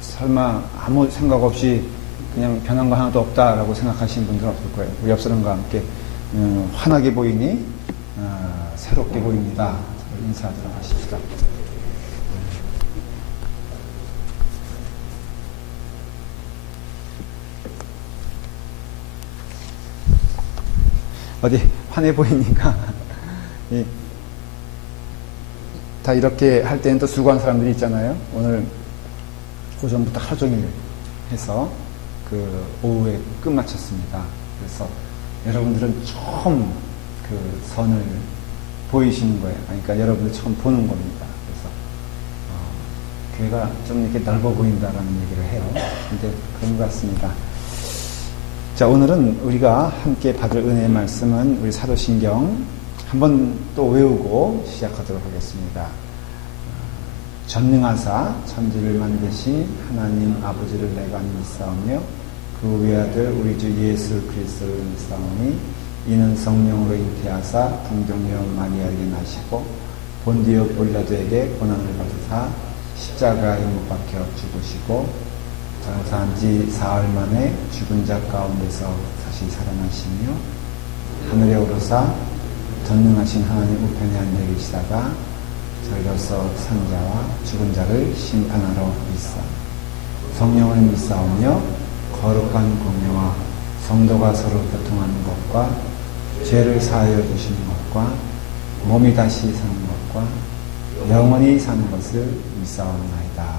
설마 아무 생각 없이 그냥 변한 거 하나도 없다라고 생각하시는 분들은 없을 거예요. 우리 옆 사람과 함께 환하게 보이니 새롭게 보입니다. 인사하도록 하십시다. 어디 환해 보이니까 다 이렇게 할 때는 또 수고한 사람들이 있잖아요. 오늘 오전부터 하루 종일 해서 그 오후에 끝마쳤습니다. 그래서 여러분들은 처음 그 선을 보이시는 거예요. 그러니까 여러분들 처음 보는 겁니다. 그래서 교회가 좀 이렇게 넓어 보인다라는 얘기를 해요. 근데 그런 것 같습니다. 자, 오늘은 우리가 함께 받을 은혜의 말씀은 우리 사도신경 한번 또 외우고 시작하도록 하겠습니다. 전능하사 천지를 만드신 하나님 아버지를 내가 믿사오며 그 외아들 우리 주 예수 그리스도를 믿사오니 이는 성령으로 잉태하사 동정녀 마리아에게 나시고 본디오 빌라도에게 고난을 받으사 십자가에 못 박혀 죽으시고 장사한 지 사흘 만에 죽은 자 가운데서 다시 살아나시며 하늘에 오르사 전능하신 하나님 우편에 앉아 계시다가 저희로서 산자와 죽은 자를 심판하러 있사 성령을 믿사오며 거룩한 공예와 성도가 서로 교통하는 것과 죄를 사하여 주시는 것과 몸이 다시 사는 것과 영원히 사는 것을 믿사옵나이다.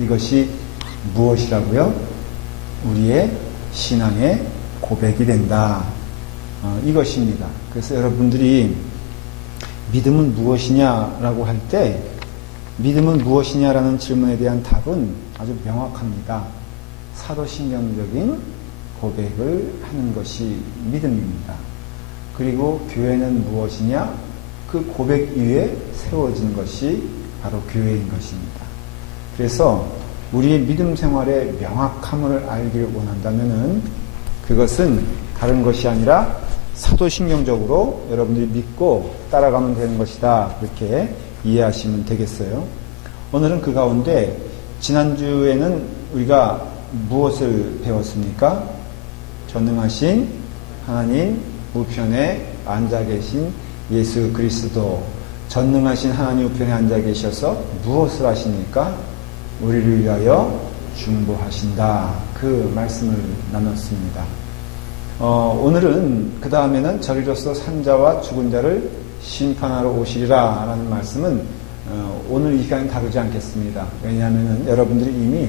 이것이 무엇이라고요? 우리의 신앙의 고백이 된다. 이것입니다. 그래서 여러분들이 믿음은 무엇이냐라고 할 때 믿음은 무엇이냐라는 질문에 대한 답은 아주 명확합니다. 사도신경적인 고백을 하는 것이 믿음입니다. 그리고 교회는 무엇이냐? 그 고백 위에 세워진 것이 바로 교회인 것입니다. 그래서 우리의 믿음 생활의 명확함을 알기를 원한다면은 그것은 다른 것이 아니라 사도신경적으로 여러분들이 믿고 따라가면 되는 것이다. 그렇게 이해하시면 되겠어요. 오늘은 그 가운데 지난주에는 우리가 무엇을 배웠습니까? 전능하신 하나님 우편에 앉아 계신 예수 그리스도, 전능하신 하나님 우편에 앉아 계셔서 무엇을 하십니까? 우리를 위하여 중보하신다. 그 말씀을 나눴습니다. 오늘은 그 다음에는 저리로서 산자와 죽은 자를 심판하러 오시리라 라는 말씀은 오늘 이 시간에 다루지 않겠습니다. 왜냐하면 여러분들이 이미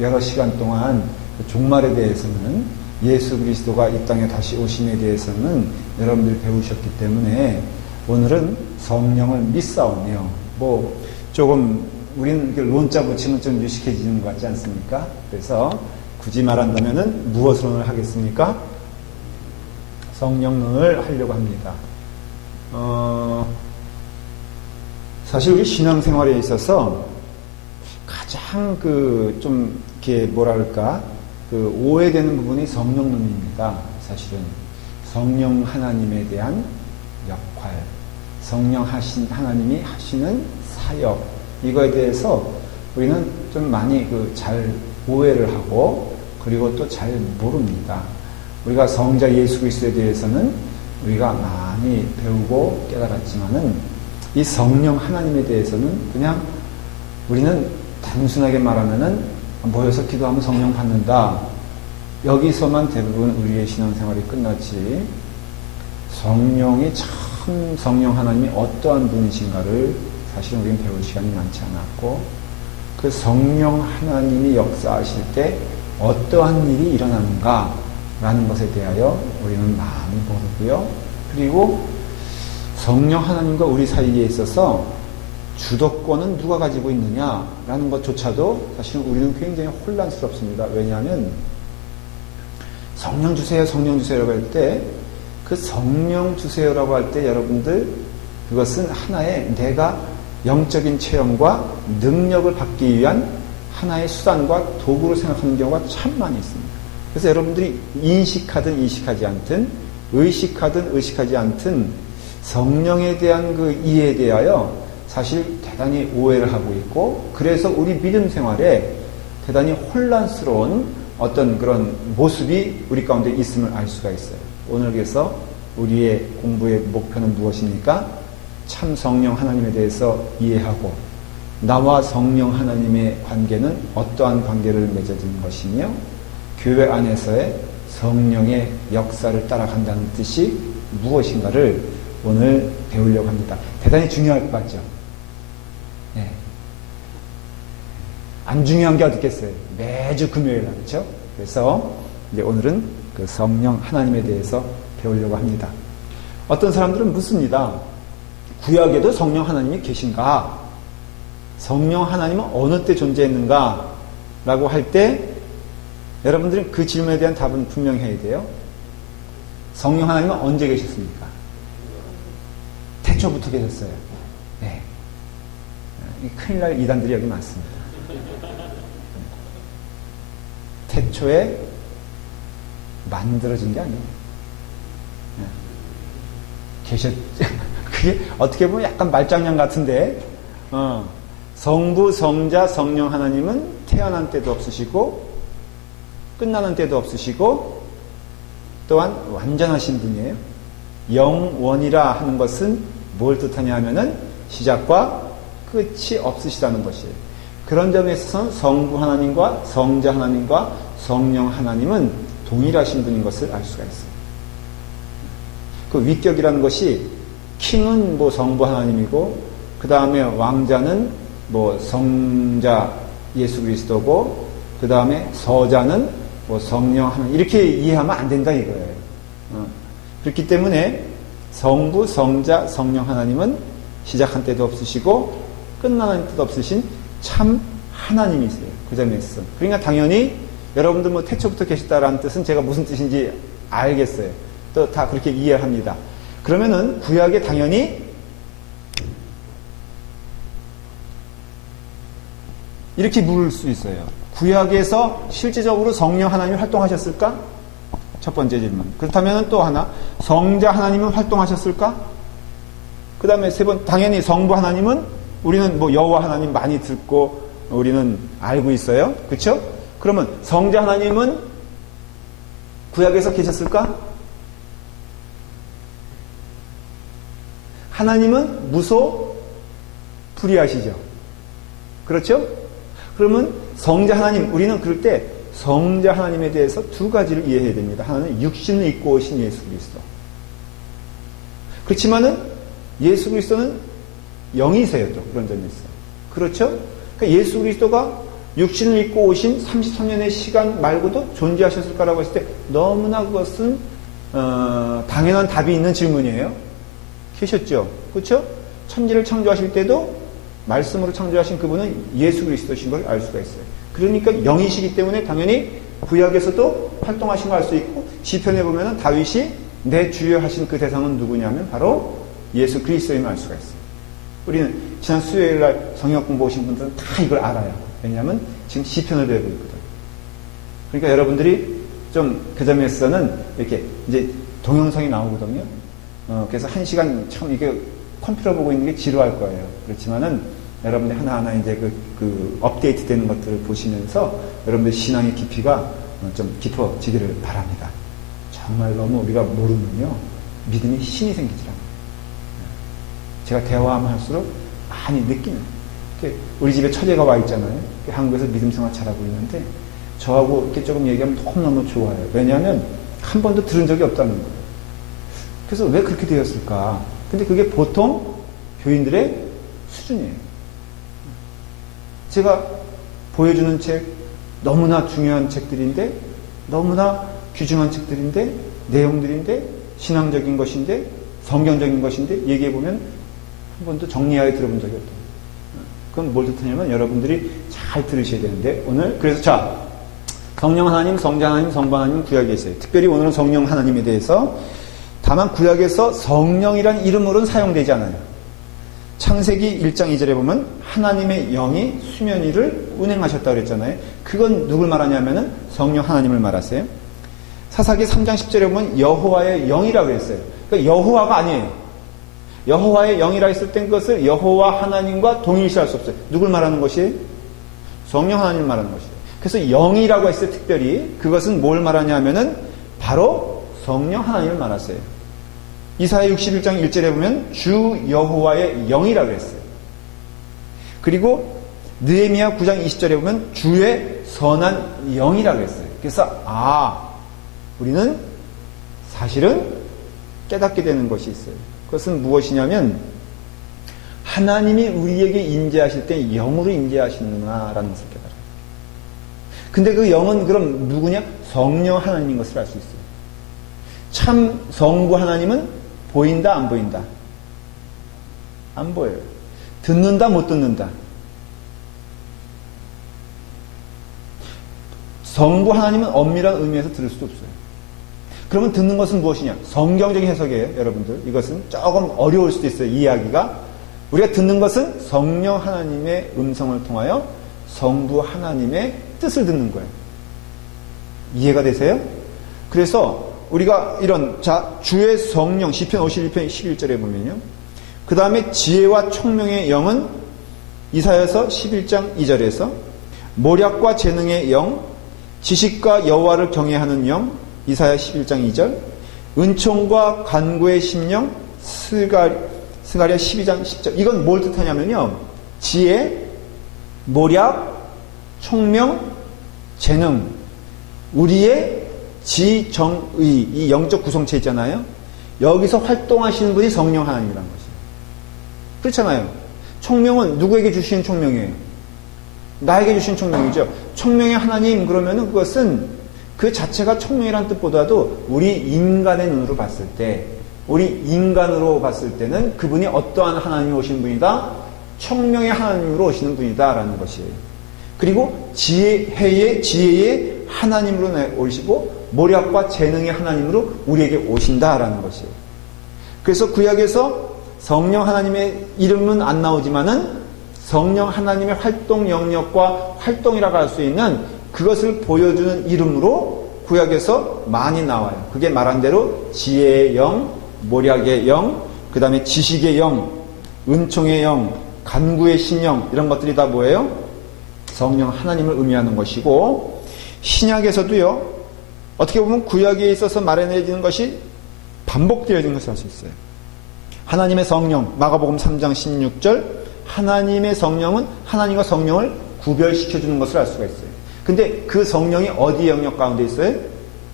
여러 시간 동안 종말에 대해서는 예수 그리스도가 이 땅에 다시 오심에 대해서는 여러분들이 배우셨기 때문에 오늘은 성령을 믿사오며 조금 우리는 론자 붙이면 좀 유식해지는 것 같지 않습니까? 그래서 굳이 말한다면은 무엇을 오늘 하겠습니까? 성령론을 하려고 합니다. 사실 우리 신앙생활에 있어서 가장 좀 이렇게 오해되는 부분이 성령론입니다. 사실은 성령 하나님에 대한 역할, 성령 하나님이 하시는 사역, 이거에 대해서 우리는 좀 많이 잘 오해를 하고 그리고 또 잘 모릅니다. 우리가 성자 예수 그리스도에 대해서는 우리가 많이 배우고 깨달았지만은 이 성령 하나님에 대해서는 그냥 우리는 단순하게 말하면은 모여서 기도하면 성령 받는다. 여기서만 대부분 우리의 신앙생활이 끝났지. 성령이 참 성령 하나님이 어떠한 분이신가를 사실은 우리는 배울 시간이 많지 않았고 그 성령 하나님이 역사하실 때 어떠한 일이 일어나는가라는 것에 대하여 우리는 많이 모르고요. 그리고 성령 하나님과 우리 사이에 있어서 주도권은 누가 가지고 있느냐라는 것조차도 사실은 우리는 굉장히 혼란스럽습니다. 왜냐하면 성령 주세요, 성령 주세요라고 할 때 그 성령 주세요라고 할 때 여러분들 그것은 하나의 내가 영적인 체험과 능력을 받기 위한 하나의 수단과 도구로 생각하는 경우가 참 많이 있습니다. 그래서 여러분들이 인식하든 인식하지 않든 의식하든 의식하지 않든 성령에 대한 그 이해에 대하여 사실 대단히 오해를 하고 있고, 그래서 우리 믿음 생활에 대단히 혼란스러운 어떤 그런 모습이 우리 가운데 있음을 알 수가 있어요. 오늘 그래서 우리의 공부의 목표는 무엇입니까? 참 성령 하나님에 대해서 이해하고, 나와 성령 하나님의 관계는 어떠한 관계를 맺어지는 것이며, 교회 안에서의 성령의 역사를 따라간다는 뜻이 무엇인가를 오늘 배우려고 합니다. 대단히 중요할 것 같죠? 네. 안 중요한 게 어디 있겠어요? 매주 금요일 날, 그렇죠? 그래서 이제 오늘은 그 성령 하나님에 대해서 배우려고 합니다. 어떤 사람들은 묻습니다. 구약에도 성령 하나님이 계신가? 성령 하나님은 어느 때 존재했는가? 라고 할 때 여러분들은 그 질문에 대한 답은 분명히 해야 돼요. 성령 하나님은 언제 계셨습니까? 태초부터 계셨어요. 네. 큰일 날 이단들이 여기 많습니다. 태초에 만들어진 게 아니에요. 그게 어떻게 보면 약간 말장난 같은데, 성부, 성자, 성령 하나님은 태어난 때도 없으시고, 끝나는 때도 없으시고, 또한 완전하신 분이에요. 영원이라 하는 것은 뭘 뜻하냐 하면은 시작과 끝이 없으시다는 것이에요. 그런 점에 있어서는 성부 하나님과 성자 하나님과 성령 하나님은 동일하신 분인 것을 알 수가 있어요. 그 위격이라는 것이 킹은 뭐 성부 하나님이고, 그 다음에 왕자는 뭐 성자 예수 그리스도고, 그 다음에 서자는 뭐 성령 하나님, 이렇게 이해하면 안 된다 이거예요. 그렇기 때문에 성부, 성자, 성령 하나님은 시작한 때도 없으시고 끝나는 때도 없으신 참 하나님이세요. 그 점에 있어. 그러니까 당연히 여러분들 뭐 태초부터 계시다라는 뜻은 제가 무슨 뜻인지 알겠어요. 또 다 그렇게 이해합니다. 그러면은 구약에 당연히 이렇게 물을 수 있어요. 구약에서 실질적으로 성령 하나님이 활동하셨을까? 첫 번째 질문. 그렇다면 또 하나, 성자 하나님은 활동하셨을까? 그 다음에 세 번, 당연히 성부 하나님은 우리는 뭐 여호와 하나님 많이 듣고 우리는 알고 있어요. 그렇죠? 그러면 성자 하나님은 구약에서 계셨을까? 하나님은 무소 불이하시죠. 그렇죠? 그러면 성자 하나님, 우리는 그럴 때 성자 하나님에 대해서 두 가지를 이해해야 됩니다. 하나는 육신을 입고 오신 예수 그리스도. 그렇지만은 예수 그리스도는 영이세요. 또 그런 점이 있어요. 그렇죠? 그러니까 예수 그리스도가 육신을 입고 오신 33년의 시간 말고도 존재하셨을까라고 했을 때 너무나 그것은 당연한 답이 있는 질문이에요. 계셨죠? 그렇죠? 천지를 창조하실 때도 말씀으로 창조하신 그분은 예수 그리스도신 걸 알 수가 있어요. 그러니까 영이시기 때문에 당연히 구약에서도 활동하신 걸 알 수 있고, 시편에 보면은 다윗이 내 주여 하신 그 대상은 누구냐면 바로 예수 그리스도임을 알 수가 있어요. 우리는 지난 수요일 날 성역 공부 오신 분들은 다 이걸 알아요. 왜냐하면 지금 시편을 배우고 있거든. 그러니까 여러분들이 좀 그 점에서는 이렇게 이제 동영상이 나오거든요. 그래서 1시간 참 이게 컴퓨터 보고 있는 게 지루할 거예요. 그렇지만은 여러분들 하나하나 이제 그 업데이트 되는 것들을 보시면서 여러분들 신앙의 깊이가 좀 깊어지기를 바랍니다. 정말 너무 우리가 모르면요, 믿음이 힘이 생기더라고요. 제가 대화하면 할수록 많이 느끼는. 우리 집에 처제가 와 있잖아요. 한국에서 믿음 생활 잘하고 있는데 저하고 이렇게 조금 얘기하면 너무너무 좋아요. 왜냐하면 한 번도 들은 적이 없다는 거예요. 그래서 왜 그렇게 되었을까? 근데 그게 보통 교인들의 수준이에요. 제가 보여주는 책, 너무나 중요한 책들인데, 너무나 귀중한 책들인데, 내용들인데, 신앙적인 것인데, 성경적인 것인데, 얘기해보면 한 번도 정리하여 들어본 적이 없다. 그건 뭘 뜻하냐면 여러분들이 잘 들으셔야 되는데, 오늘, 그래서 자, 성령 하나님, 성자 하나님, 성부 하나님 구약에 있어요. 특별히 오늘은 성령 하나님에 대해서, 다만 구약에서 성령이란 이름으로는 사용되지 않아요. 창세기 1장 2절에 보면 하나님의 영이 수면 위를 운행하셨다고 그랬잖아요. 그건 누굴 말하냐면은 성령 하나님을 말하세요. 사사기 3장 10절에 보면 여호와의 영이라고 그랬어요. 그러니까 여호와가 아니에요. 여호와의 영이라 했을 땐 그것을 여호와 하나님과 동일시할 수 없어요. 누굴 말하는 것이? 성령 하나님을 말하는 것이에요. 그래서 영이라고 했을 때 특별히 그것은 뭘 말하냐 하면은 바로 성령 하나님을 말하세요. 이사야 61장 1절에 보면 주 여호와의 영이라고 했어요. 그리고 느헤미야 9장 20절에 보면 주의 선한 영이라고 했어요. 그래서 우리는 사실은 깨닫게 되는 것이 있어요. 그것은 무엇이냐면 하나님이 우리에게 임재하실 때 영으로 임재하시는구나라는 것을 깨달아요. 근데 그 영은 그럼 누구냐? 성령 하나님인 것을 알 수 있어요. 참 성부 하나님은 보인다 안 보인다? 안 보여요. 듣는다 못 듣는다? 성부 하나님은 엄밀한 의미에서 들을 수도 없어요. 그러면 듣는 것은 무엇이냐? 성경적인 해석이에요, 여러분들. 이것은 조금 어려울 수도 있어요, 이야기가. 우리가 듣는 것은 성령 하나님의 음성을 통하여 성부 하나님의 뜻을 듣는 거예요. 이해가 되세요? 그래서 우리가 주의 성령, 시편 51편 11절에 보면요. 그 다음에 지혜와 총명의 영은 이사야서 11장 2절에서 모략과 재능의 영, 지식과 여호와를 경외하는 영, 이사야 11장 2절, 은총과 간구의 심령, 스가랴 12장 10절. 이건 뭘 뜻하냐면요. 지혜, 모략, 총명, 재능, 우리의 지정의, 이 영적 구성체 있잖아요. 여기서 활동하시는 분이 성령 하나님이라는 것이에요. 그렇잖아요. 총명은 누구에게 주신 총명이에요? 나에게 주신 총명이죠. 총명의 하나님 그러면은 그것은 그 자체가 총명이라는 뜻보다도 우리 인간의 눈으로 봤을 때, 우리 인간으로 봤을 때는 그분이 어떠한 하나님이 오신 분이다? 총명의 하나님으로 오시는 분이다라는 것이에요. 그리고 지혜의 하나님으로 오시고 모략과 재능의 하나님으로 우리에게 오신다라는 것이에요. 그래서 구약에서 성령 하나님의 이름은 안 나오지만은 성령 하나님의 활동 영역과 활동이라고 할 수 있는 그것을 보여주는 이름으로 구약에서 많이 나와요. 그게 말한 대로 지혜의 영, 모략의 영, 그 다음에 지식의 영, 은총의 영, 간구의 신영, 이런 것들이 다 뭐예요? 성령 하나님을 의미하는 것이고, 신약에서도요, 어떻게 보면 구약에 있어서 말해내지는 것이 반복되어지는 것을 알 수 있어요. 하나님의 성령, 마가복음 3장 16절, 하나님의 성령은 하나님과 성령을 구별시켜주는 것을 알 수가 있어요. 근데 그 성령이 어디 영역 가운데 있어요?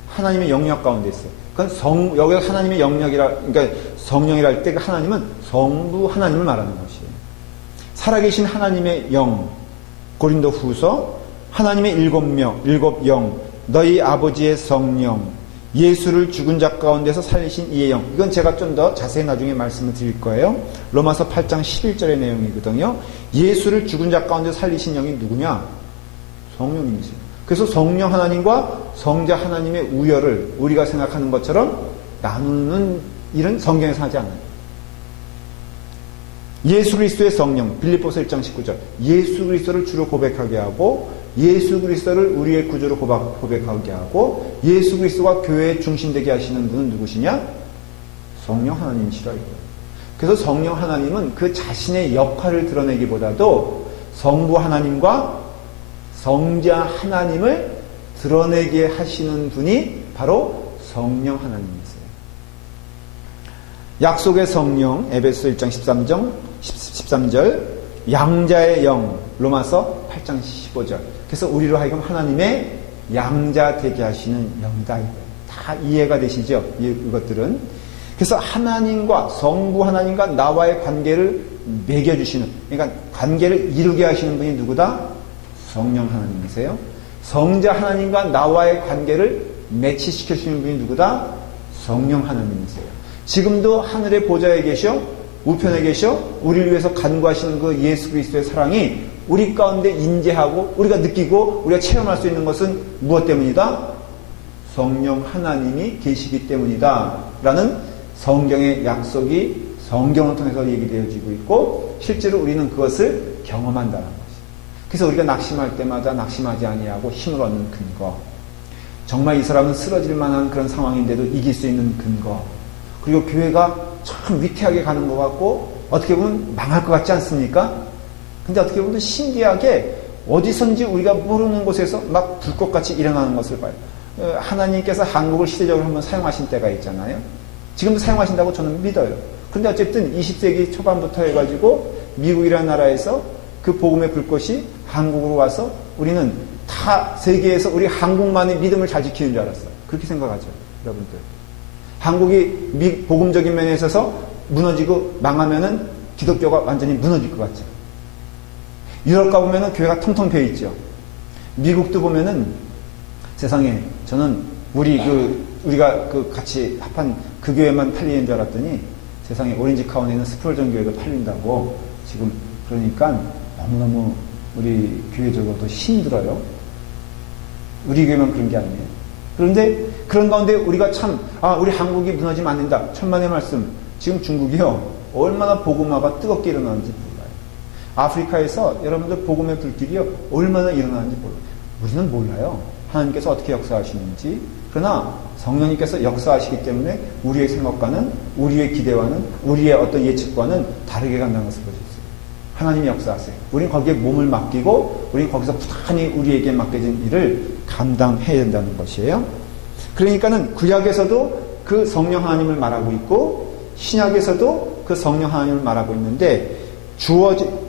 하나님의 영역 가운데 있어요. 그건 여기서 하나님의 그러니까 성령이라 할 때 그 하나님은 성부 하나님을 말하는 것이에요. 살아계신 하나님의 영, 고린도 후서, 하나님의 일곱 영, 너희 아버지의 성령, 예수를 죽은 자 가운데서 살리신 이의 영. 이건 제가 좀 더 자세히 나중에 말씀을 드릴 거예요. 로마서 8장 11절의 내용이거든요. 예수를 죽은 자 가운데서 살리신 영이 누구냐? 성령님이세요. 그래서 성령 하나님과 성자 하나님의 우열을 우리가 생각하는 것처럼 나누는 일은 성경에서 하지 않아요. 예수 그리스도의 성령, 빌립보서 1장 19절. 예수 그리스도를 주로 고백하게 하고 예수 그리스도를 우리의 구주로 고백하게 하고 예수 그리스도가 교회의 중심되게 하시는 분은 누구시냐? 성령 하나님이시라 이거예요. 그래서 성령 하나님은 그 자신의 역할을 드러내기보다도 성부 하나님과 성자 하나님을 드러내게 하시는 분이 바로 성령 하나님이세요. 약속의 성령, 에베소 1장 13절, 양자의 영, 로마서 8장 15절. 그래서 우리로 하여금 하나님의 양자 되게 하시는 영이다. 다 이해가 되시죠? 이것들은. 그래서 하나님과 성부 하나님과 나와의 관계를 맺어주시는, 그러니까 관계를 이루게 하시는 분이 누구다? 성령 하나님이세요. 성자 하나님과 나와의 관계를 매치시켜주시는 분이 누구다? 성령 하나님이세요. 지금도 하늘의 보좌에 계셔, 우편에 계셔, 우리를 위해서 간구하시는 그 예수 그리스도의 사랑이 우리 가운데 임재하고 우리가 느끼고 우리가 체험할 수 있는 것은 무엇 때문이다? 성령 하나님이 계시기 때문이다 라는 성경의 약속이 성경을 통해서 얘기되어지고 있고 실제로 우리는 그것을 경험한다는 것이죠. 그래서 우리가 낙심할 때마다 낙심하지 아니하고 힘을 얻는 근거, 정말 이 사람은 쓰러질 만한 그런 상황인데도 이길 수 있는 근거, 그리고 교회가 참 위태하게 가는 것 같고 어떻게 보면 망할 것 같지 않습니까? 근데 어떻게 보면 신기하게 어디선지 우리가 모르는 곳에서 막 불꽃같이 일어나는 것을 봐요. 하나님께서 한국을 시대적으로 한번 사용하신 때가 있잖아요. 지금도 사용하신다고 저는 믿어요. 그런데 어쨌든 20세기 초반부터 해가지고 미국이라는 나라에서 그 복음의 불꽃이 한국으로 와서 우리는 다 세계에서 우리 한국만의 믿음을 잘 지키는 줄 알았어요. 그렇게 생각하죠, 여러분들. 한국이 복음적인 면에 있어서 무너지고 망하면은 기독교가 완전히 무너질 것 같죠. 유럽 가보면은 교회가 텅텅 비어 있죠. 미국도 보면은 세상에 저는 우리가 같이 합한 그 교회만 팔리는 줄 알았더니 세상에 오렌지 카운티에 있는 스펄전 교회도 팔린다고 지금 그러니까 너무너무 우리 교회적으로도 힘들어요. 우리 교회만 그런 게 아니에요. 그런데 그런 가운데 우리가 우리 한국이 무너지면 안 된다. 천만의 말씀. 지금 중국이요. 얼마나 복음화가 뜨겁게 일어나는지 몰라요. 아프리카에서 여러분들 복음의 불길이요. 얼마나 일어나는지 몰라요. 우리는 몰라요. 하나님께서 어떻게 역사하시는지. 그러나 성령님께서 역사하시기 때문에 우리의 생각과는, 우리의 기대와는, 우리의 어떤 예측과는 다르게 간다는 것을 볼 수 있어요. 하나님이 역사하세요. 우리는 거기에 몸을 맡기고 우리는 거기서 부단히 우리에게 맡겨진 일을 감당해야 된다는 것이에요. 그러니까는 구약에서도 그 성령 하나님을 말하고 있고 신약에서도 그 성령 하나님을 말하고 있는데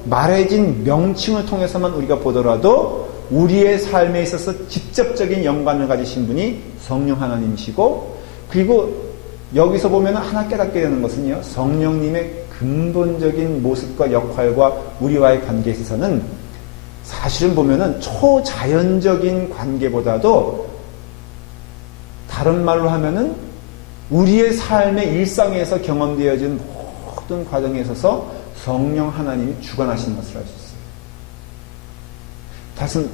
말해진 명칭을 통해서만 우리가 보더라도 우리의 삶에 있어서 직접적인 연관을 가지신 분이 성령 하나님이시고 그리고 여기서 보면 하나 깨닫게 되는 것은요. 성령님의 근본적인 모습과 역할과 우리와의 관계에 있어서는 사실은 보면은 초자연적인 관계보다도 다른 말로 하면은 우리의 삶의 일상에서 경험되어진 모든 과정에 있어서 성령 하나님이 주관하시는 것을 알 수 있어요.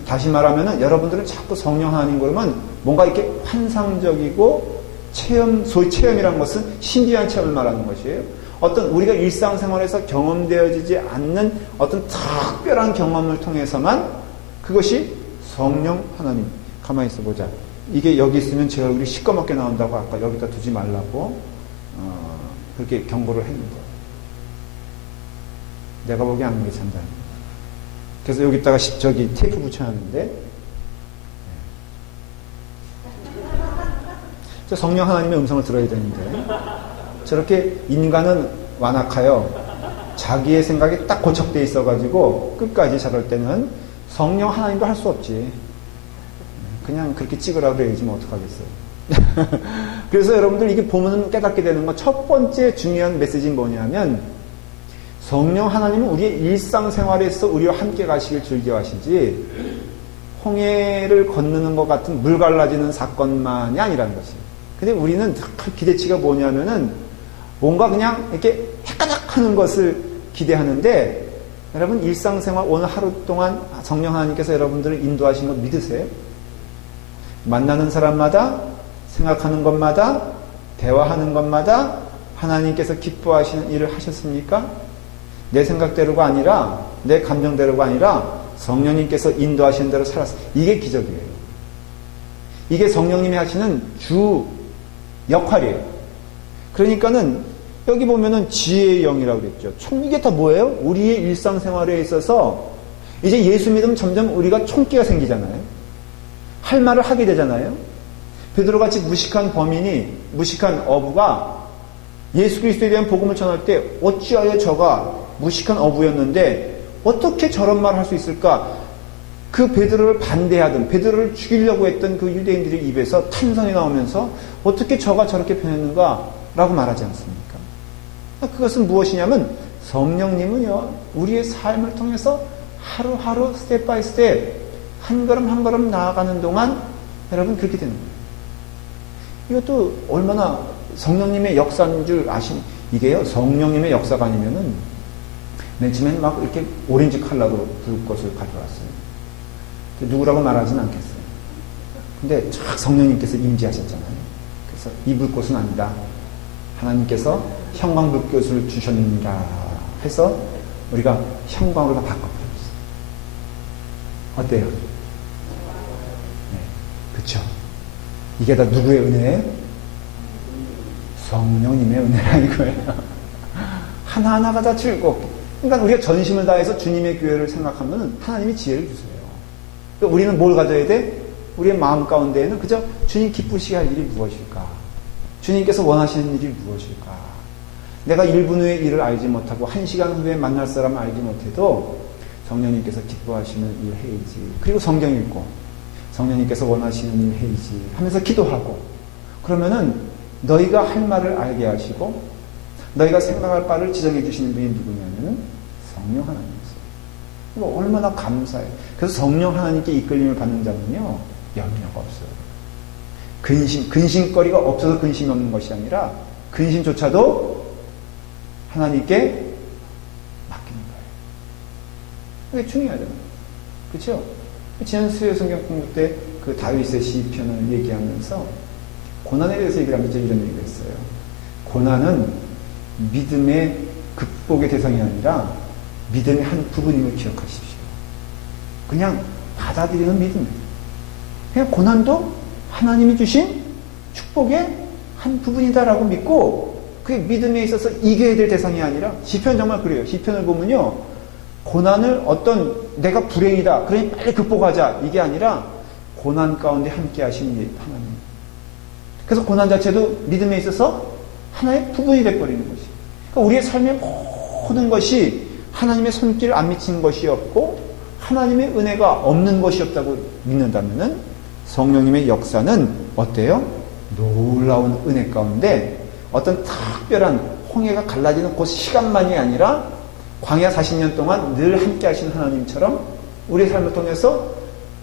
다시 말하면은 여러분들은 자꾸 성령 하나님 그러면 뭔가 이렇게 환상적이고 소위 체험이라는 것은 신비한 체험을 말하는 것이에요. 어떤 우리가 일상생활에서 경험되어지지 않는 어떤 특별한 경험을 통해서만 그것이 성령 하나님. 가만히 있어 보자. 이게 여기 있으면 제 얼굴이 시꺼멓게 나온다고 아까 여기다 두지 말라고 그렇게 경고를 했는데 내가 보기엔 안 괜찮다. 그래서 여기다가 저기 테이프 붙여놨는데 성령 하나님의 음성을 들어야 되는데 저렇게 인간은 완악하여 자기의 생각이 딱 고착되어 있어가지고 끝까지 저럴 때는 성령 하나님도 할 수 없지. 그냥 그렇게 찍으라 그래야지 뭐 어떡하겠어요. 그래서 여러분들 이게 보면 깨닫게 되는 건 첫 번째 중요한 메시지는 뭐냐면 성령 하나님은 우리의 일상생활에서 우리와 함께 가시길 즐겨하시지 홍해를 건너는 것 같은 물 갈라지는 사건만이 아니라는 것이에요. 근데 우리는 기대치가 뭐냐면은 뭔가 그냥 이렇게 헷가닥 하는 것을 기대하는데 여러분 일상생활 오늘 하루 동안 성령 하나님께서 여러분들을 인도하신 거 믿으세요? 만나는 사람마다 생각하는 것마다 대화하는 것마다 하나님께서 기뻐하시는 일을 하셨습니까? 내 생각대로가 아니라 내 감정대로가 아니라 성령님께서 인도하시는 대로 살았어요. 이게 기적이에요. 이게 성령님이 하시는 주 역할이에요. 그러니까는 여기 보면은 지혜의 영이라고 그랬죠. 이게 다 뭐예요? 우리의 일상생활에 있어서 이제 예수 믿으면 점점 우리가 총기가 생기잖아요. 할 말을 하게 되잖아요. 베드로같이 무식한 범인이 무식한 어부가 예수 그리스도에 대한 복음을 전할 때 어찌하여 저가 무식한 어부였는데 어떻게 저런 말을 할 수 있을까? 그 베드로를 반대하던 베드로를 죽이려고 했던 그 유대인들의 입에서 탄성이 나오면서 어떻게 저가 저렇게 변했는가? 라고 말하지 않습니까? 그것은 무엇이냐면 성령님은요 우리의 삶을 통해서 하루하루 스텝 바이 스텝 한 걸음 한 걸음 나아가는 동안 여러분 그렇게 되는 거예요. 이것도 얼마나 성령님의 역사인 줄 아시니 이게요 성령님의 역사가 아니면은 맨 처음에는 막 이렇게 오렌지 컬러로 불꽃을 가져왔어요. 누구라고 말하지는 않겠어요. 근데 쫙 성령님께서 임재하셨잖아요. 그래서 이 불꽃은 아니다. 하나님께서 형광불꽃을 주셨느니라 해서 우리가 형광으로 다 바꿔버렸어요. 어때요? 네, 그쵸? 이게 다 누구의 은혜예요? 성령님의 은혜라 이거예요. 하나하나가 다 즐겁게. 그러니까 우리가 전심을 다해서 주님의 교회를 생각하면 하나님이 지혜를 주세요. 그러니까 우리는 뭘 가져야 돼? 우리의 마음 가운데에는 그저 주님 기쁘시게 할 일이 무엇일까? 주님께서 원하시는 일이 무엇일까? 내가 1분 후에 일을 알지 못하고 1시간 후에 만날 사람을 알지 못해도 성령님께서 기뻐하시는 일 해야지. 그리고 성경 읽고 성령님께서 원하시는 일 해야지 하면서 기도하고, 그러면은 너희가 할 말을 알게 하시고 너희가 생각할 바를 지정해 주시는 분이 누구냐면 성령 하나님이세요. 이거 얼마나 감사해요. 그래서 성령 하나님께 이끌림을 받는 자는요, 염려가 없어요. 근심거리가 없어서 근심이 없는 것이 아니라 근심조차도 하나님께 맡기는 거예요. 그게 중요하잖아요. 그렇죠? 지난 수요 성경 공부 때 그 다윗의 시편을 얘기하면서 고난에 대해서 얘기를 하면서 이런 얘기를 했어요. 고난은 믿음의 극복의 대상이 아니라 믿음의 한 부분임을 기억하십시오. 그냥 받아들이는 믿음이에요. 그냥 고난도 하나님이 주신 축복의 한 부분이다라고 믿고, 그게 믿음에 있어서 이겨야 될 대상이 아니라, 시편 정말 그래요. 시편을 보면요, 고난을 어떤 내가 불행이다 그러니 빨리 극복하자 이게 아니라 고난 가운데 함께 하시는 하나님. 그래서 고난 자체도 믿음에 있어서 하나의 부분이 돼버리는 것이. 그러니까 우리의 삶의 모든 것이 하나님의 손길을 안 미치는 것이 없고 하나님의 은혜가 없는 것이 없다고 믿는다면은 성령님의 역사는 어때요? 놀라운 은혜 가운데 어떤 특별한 홍해가 갈라지는 그 시간만이 아니라 광야 40년 동안 늘 함께 하시는 하나님처럼 우리의 삶을 통해서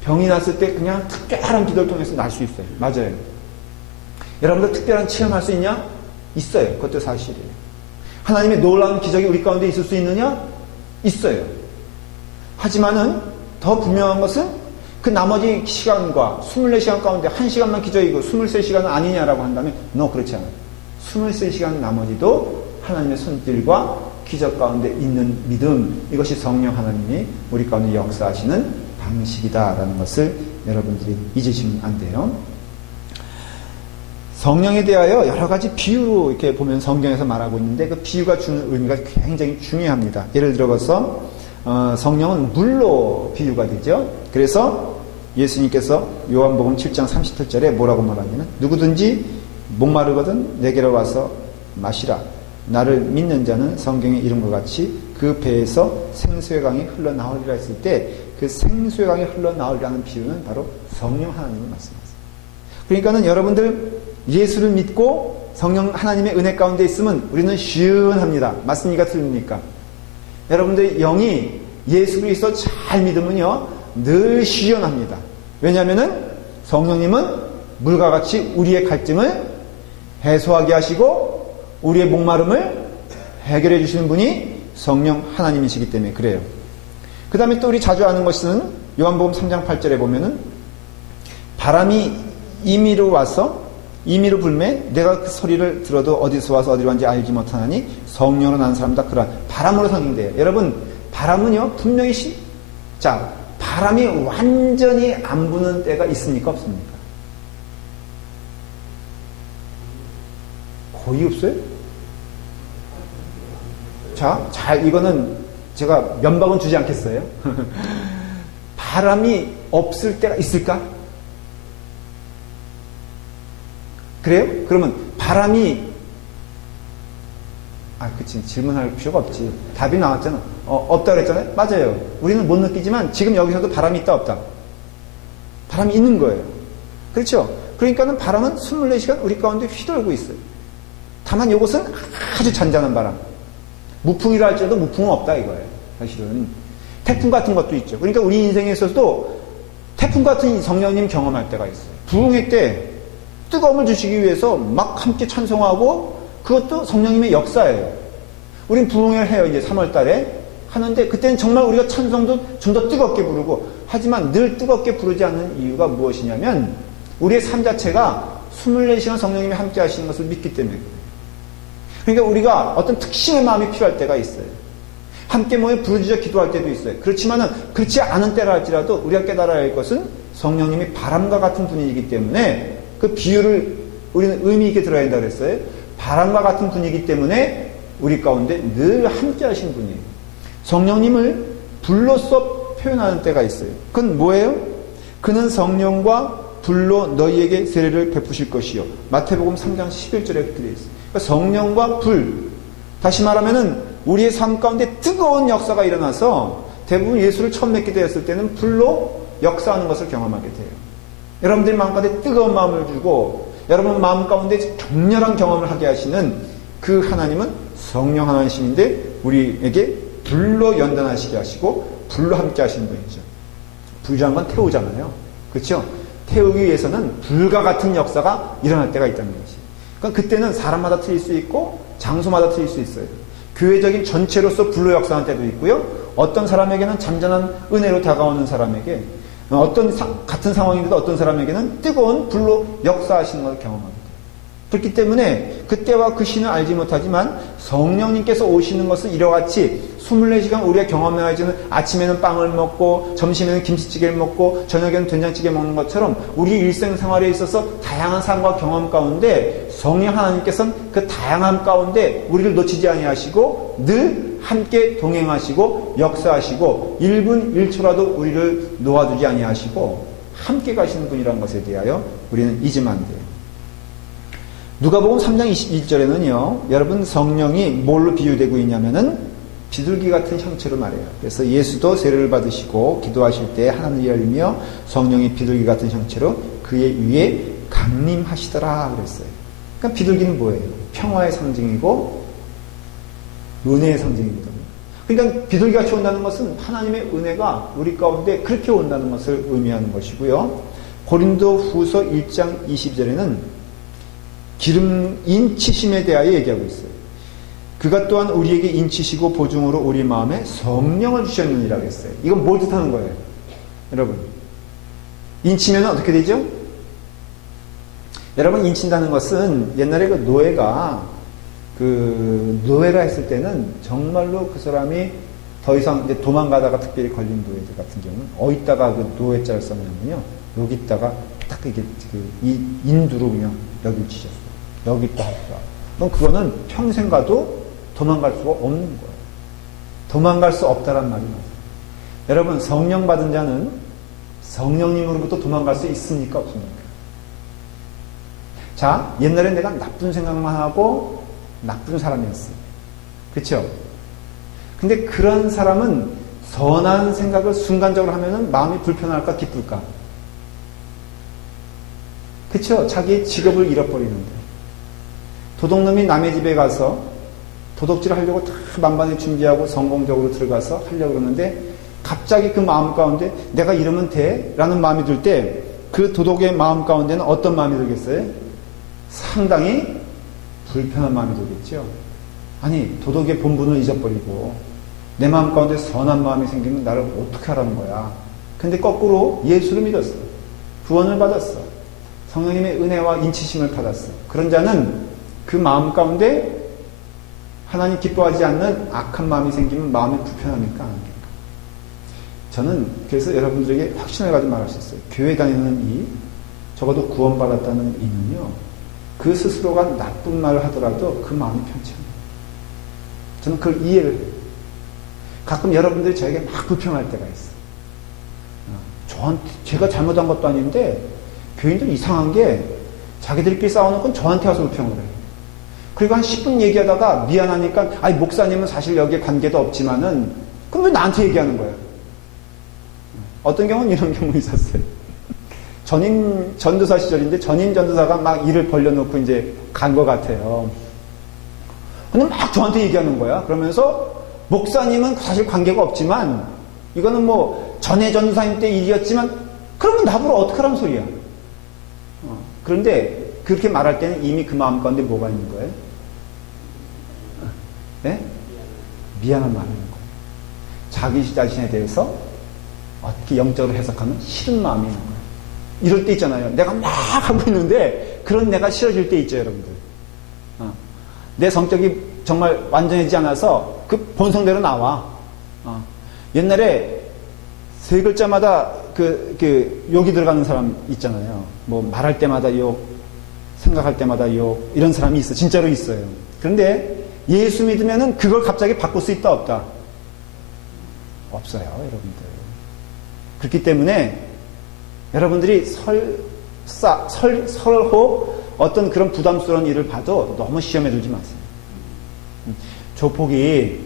병이 났을 때 그냥 특별한 기도를 통해서 날 수 있어요. 맞아요. 여러분들 특별한 체험할 수 있냐? 있어요. 그것도 사실이에요. 하나님의 놀라운 기적이 우리 가운데 있을 수 있느냐? 있어요. 하지만은 더 분명한 것은 그 나머지 시간과 24시간 가운데 1시간만 기적이고 23시간은 아니냐라고 한다면 그렇지 않아요. 23시간 나머지도 하나님의 손길과 기적 가운데 있는 믿음, 이것이 성령 하나님이 우리 가운데 역사하시는 방식이다라는 것을 여러분들이 잊으시면 안 돼요. 성령에 대하여 여러 가지 비유로 이렇게 보면 성경에서 말하고 있는데 그 비유가 주는 의미가 굉장히 중요합니다. 예를 들어서 성령은 물로 비유가 되죠. 그래서 예수님께서 요한복음 7장 38절에 뭐라고 말하냐면 누구든지 목마르거든 내게로 와서 마시라. 나를 믿는 자는 성경의 이름과 같이 그 배에서 생수의 강이 흘러나오리라 했을 때 그 생수의 강이 흘러나오리라는 비유는 바로 성령 하나님을 말씀하세요. 그러니까는 여러분들 예수를 믿고 성령 하나님의 은혜 가운데 있으면 우리는 시원합니다. 맞습니까? 틀립니까? 여러분들 영이 예수 그리스도 잘 믿으면요 늘 시원합니다. 왜냐하면은 성령님은 물과 같이 우리의 갈증을 해소하게 하시고 우리의 목마름을 해결해 주시는 분이 성령 하나님이시기 때문에 그래요. 그 다음에 또 우리 자주 아는 것은 요한복음 3장 8절에 보면은 바람이 임의로 와서 임의로 불매 내가 그 소리를 들어도 어디서 와서 어디로 왔는지 알지 못하나니 성령으로 난 사람다. 그런 바람으로 상징돼요. 여러분 바람은요 분명히 자 바람이 완전히 안 부는 때가 있습니까? 없습니까? 거의 없어요? 자, 이거는 제가 면박은 주지 않겠어요? 바람이 없을 때가 있을까? 그래요? 그러면 바람이 그치 질문할 필요가 없지. 답이 나왔잖아. 없다 그랬잖아요? 맞아요. 우리는 못 느끼지만 지금 여기서도 바람이 있다 없다? 바람이 있는 거예요. 그렇죠? 그러니까는 바람은 24시간 우리 가운데 휘돌고 있어요. 다만 이것은 아주 잔잔한 바람. 무풍이라 할지라도 무풍은 없다 이거예요. 사실은 태풍 같은 것도 있죠. 그러니까 우리 인생에서도 태풍 같은 성령님 경험할 때가 있어요. 부흥회 때 뜨거움을 주시기 위해서 막 함께 찬송하고 그것도 성령님의 역사예요. 우린 부흥회를 해요. 이제 3월 달에 하는데 그때는 정말 우리가 찬송도 좀 더 뜨겁게 부르고 하지만 늘 뜨겁게 부르지 않는 이유가 무엇이냐면 우리의 삶 자체가 24시간 성령님이 함께 하시는 것을 믿기 때문에 그러니까 우리가 어떤 특심의 마음이 필요할 때가 있어요. 함께 모여 부르짖어 기도할 때도 있어요. 그렇지만은 그렇지 않은 때라 할지라도 우리가 깨달아야 할 것은 성령님이 바람과 같은 분이기 때문에 그 비유를 우리는 의미 있게 들어야 한다고 그랬어요. 바람과 같은 분이기 때문에 우리 가운데 늘 함께 하신 분이에요. 성령님을 불로써 표현하는 때가 있어요. 그건 뭐예요? 그는 성령과 불로 너희에게 세례를 베푸실 것이요. 마태복음 3장 11절에 그렇게 되어 있어요. 그러니까 성령과 불, 다시 말하면은 우리의 삶 가운데 뜨거운 역사가 일어나서 대부분 예수를 처음 믿게 되었을 때는 불로 역사하는 것을 경험하게 돼요. 여러분들의 마음 가운데 뜨거운 마음을 주고 여러분 마음 가운데 격렬한 경험을 하게 하시는 그 하나님은 성령 하나님이신데 우리에게 불로 연단하시게 하시고 불로 함께 하시는 분이죠. 불이란 건 태우잖아요. 그렇죠? 태우기 위해서는 불과 같은 역사가 일어날 때가 있다는 거지. 그러니까 그때는 사람마다 틀릴 수 있고 장소마다 틀릴 수 있어요. 교회적인 전체로서 불로 역사하는 때도 있고요. 어떤 사람에게는 잔잔한 은혜로 다가오는 사람에게 같은 상황인데도 어떤 사람에게는 뜨거운 불로 역사하시는 것을 경험하게 돼요. 그렇기 때문에 그때와 그 신을 알지 못하지만 성령님께서 오시는 것은 이와 같이 24시간 우리가 경험해야지는 아침에는 빵을 먹고 점심에는 김치찌개를 먹고 저녁에는 된장찌개 먹는 것처럼 우리 일생생활에 있어서 다양한 삶과 경험 가운데 성령 하나님께서는 그 다양함 가운데 우리를 놓치지 아니하시고 늘 함께 동행하시고 역사하시고 1분 1초라도 우리를 놓아두지 아니하시고 함께 가시는 분이라는 것에 대하여 우리는 잊으면 안 돼요. 누가복음 3장 21절에는요. 여러분 성령이 뭘로 비유되고 있냐면은 비둘기 같은 형체로 말해요. 그래서 예수도 세례를 받으시고 기도하실 때 하늘이 열리며 성령이 비둘기 같은 형체로 그의 위에 강림하시더라 그랬어요. 그러니까 비둘기는 뭐예요? 평화의 상징이고 은혜의 상징이거든요. 그러니까 비둘기같이 온다는 것은 하나님의 은혜가 우리 가운데 그렇게 온다는 것을 의미하는 것이고요. 고린도 후서 1장 20절에는 기름 인치심에 대하여 얘기하고 있어요. 그가 또한 우리에게 인치시고 보증으로 우리 마음에 성령을 주셨느니라고 했어요. 이건 뭘 뜻하는 거예요? 여러분 인치면 어떻게 되죠? 여러분 인친다는 것은 옛날에 그 노예가 했을 때는 정말로 그 사람이 더 이상 이제 도망가다가 특별히 걸린 노예들 같은 경우는 어디다가 그 노예자를 썼냐면요. 여기다가 딱 이게 이 인두로 그냥 여기 치셨어요. 여기 있다 하더라. 그럼 그거는 평생 가도 도망갈 수가 없는 거예요. 도망갈 수 없다란 말이 맞아요. 여러분 성령 받은 자는 성령님으로부터 도망갈 수 있습니까? 없습니까? 자, 옛날에 내가 나쁜 생각만 하고 나쁜 사람이었어요. 그렇죠? 근데 그런 사람은 선한 생각을 순간적으로 하면은 마음이 불편할까 기쁠까? 그렇죠? 자기 직업을 잃어버리는데 도둑놈이 남의 집에 가서 도둑질을 하려고 다 만반에 준비하고 성공적으로 들어가서 하려고 그러는데 갑자기 그 마음 가운데 내가 이러면 돼? 라는 마음이 들 때 그 도둑의 마음 가운데는 어떤 마음이 들겠어요? 상당히 불편한 마음이 들겠죠. 아니 도덕의 본분을 잊어버리고 내 마음 가운데 선한 마음이 생기면 나를 어떻게 하라는 거야. 근데 거꾸로 예수를 믿었어. 구원을 받았어. 성령님의 은혜와 인치심을 받았어. 그런 자는 그 마음 가운데 하나님 기뻐하지 않는 악한 마음이 생기면 마음이 불편합니까? 아닙니까? 저는 그래서 여러분들에게 확신을 가지고 말할 수 있어요. 교회 다니는 이 적어도 구원받았다는 이는요. 그 스스로가 나쁜 말을 하더라도 그 마음이 편치 않아요. 저는 그걸 이해를 해요. 가끔 여러분들이 저에게 막 불평할 때가 있어요. 제가 잘못한 것도 아닌데 교인들 이상한 게 자기들끼리 싸우는 건 저한테 와서 불평을 해요. 그리고 한 10분 얘기하다가 미안하니까 아니 목사님은 사실 여기에 관계도 없지만은 그럼 왜 나한테 얘기하는 거예요? 어떤 경우는 이런 경우 있었어요. 전도사 시절인데 전임 전도사가 막 일을 벌려놓고 이제 간 것 같아요. 근데 막 저한테 얘기하는 거야. 그러면서 목사님은 사실 관계가 없지만 이거는 뭐 전에 전도사님 때 일이었지만 그러면 나보고 어떻게 하라는 소리야. 그런데 그렇게 말할 때는 이미 그 마음 가운데 뭐가 있는 거예요? 네? 미안한 마음이 있는 거예요. 자기 자신에 대해서 어떻게 영적으로 해석하면 싫은 마음이 있는 거예요. 이럴 때 있잖아요. 내가 막 하고 있는데 그런 내가 싫어질 때 있죠, 여러분들. 내 성격이 정말 완전해지지 않아서 그 본성대로 나와. 옛날에 세 글자마다 욕이 들어가는 사람 있잖아요. 뭐 말할 때마다 욕, 생각할 때마다 욕, 이런 사람이 있어. 진짜로 있어요. 그런데 예수 믿으면은 그걸 갑자기 바꿀 수 있다, 없다? 없어요, 여러분들. 그렇기 때문에 여러분들이 설호 어떤 그런 부담스러운 일을 봐도 너무 시험에 들지 마세요. 조폭이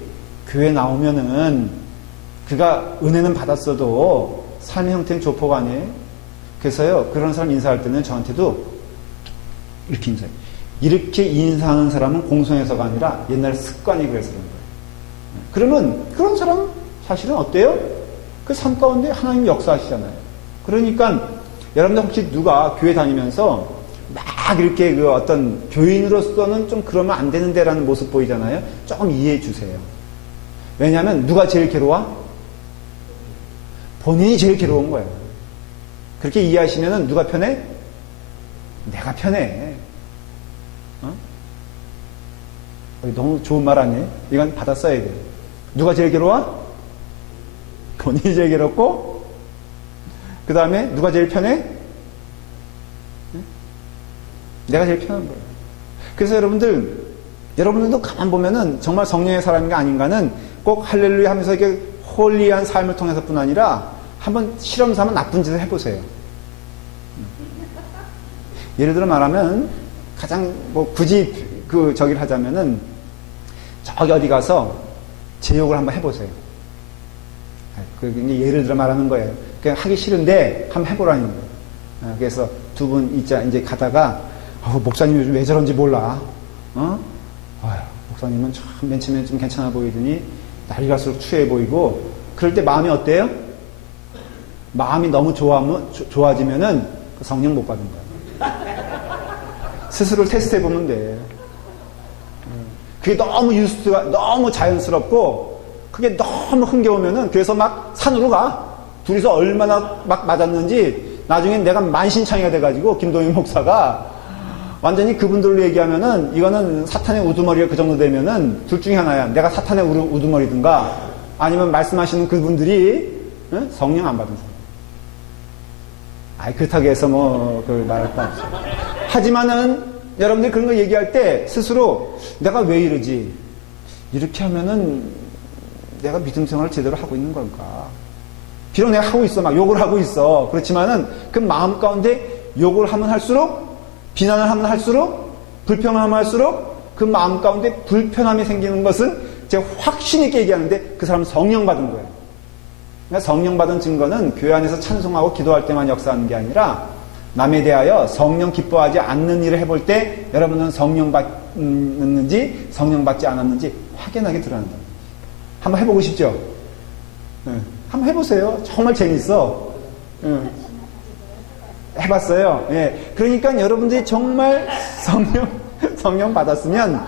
교회 나오면은 그가 은혜는 받았어도 삶의 형태는 조폭 아니에요? 그래서요, 그런 사람 인사할 때는 저한테도 이렇게 인사해요. 이렇게 인사하는 사람은 공손해서가 아니라 옛날 습관이 그래서 그런 거예요. 그러면 그런 사람 사실은 어때요? 그 삶 가운데 하나님 역사하시잖아요. 그러니까 여러분들 혹시 누가 교회 다니면서 막 이렇게 그 어떤 교인으로서는 좀 그러면 안 되는데라는 모습 보이잖아요. 조금 이해해 주세요. 왜냐하면 누가 제일 괴로워? 본인이 제일 괴로운 거예요. 그렇게 이해하시면은 누가 편해? 내가 편해. 너무 좋은 말 아니에요? 이건 받아 써야 돼요. 누가 제일 괴로워? 본인이 제일 괴롭고, 그 다음에 누가 제일 편해? 내가 제일 편한 거예요. 그래서 여러분들도 가만 보면은 정말 성령의 사람인가 아닌가는 꼭 할렐루야 하면서 이렇게 홀리한 삶을 통해서뿐 아니라 한번 실험 삼아 나쁜 짓을 해보세요. 예를 들어 말하면 가장 굳이 저기를 하자면은 저기 어디 가서 제욕을 한번 해보세요. 그게 예를 들어 말하는 거예요. 그냥 하기 싫은데 한번 해보라는 거예요. 그래서 두 분 이제 가다가 목사님 요즘 왜 저런지 몰라. 목사님은 참 맨 처음에 좀 괜찮아 보이더니 날이 갈수록 추해 보이고 그럴 때 마음이 어때요? 마음이 너무 좋아지면은 성령 못 받은 거야. 스스로를 테스트해 보면 돼. 그게 너무 너무 자연스럽고 그게 너무 흥겨우면은 그래서 막 산으로 가. 둘이서 얼마나 막 맞았는지 나중엔 내가 만신창이가 돼가지고 김동인 목사가 완전히 그분들로 얘기하면은 이거는 사탄의 우두머리가 그 정도 되면은 둘 중에 하나야. 내가 사탄의 우두머리든가 아니면 말씀하시는 그분들이 성령 안 받은 사람. 그렇다고 해서 말할 거 없어. 하지만은 여러분들이 그런 거 얘기할 때 스스로 내가 왜 이러지? 이렇게 하면은 내가 믿음 생활을 제대로 하고 있는 걸까? 비록 내가 하고 있어. 막 욕을 하고 있어. 그렇지만은 그 마음 가운데 욕을 하면 할수록 비난을 하면 할수록 불평을 하면 할수록 그 마음 가운데 불편함이 생기는 것은 제가 확신 있게 얘기하는데 그 사람은 성령 받은 거예요. 그러니까 성령 받은 증거는 교회 안에서 찬송하고 기도할 때만 역사하는 게 아니라 남에 대하여 성령 기뻐하지 않는 일을 해볼 때 여러분은 성령 받는지 성령 받지 않았는지 확연하게 드러난다. 한번 해보고 싶죠? 한번 해보세요. 정말 재밌어. 해봤어요. 예. 그러니까 여러분들이 정말 성령 받았으면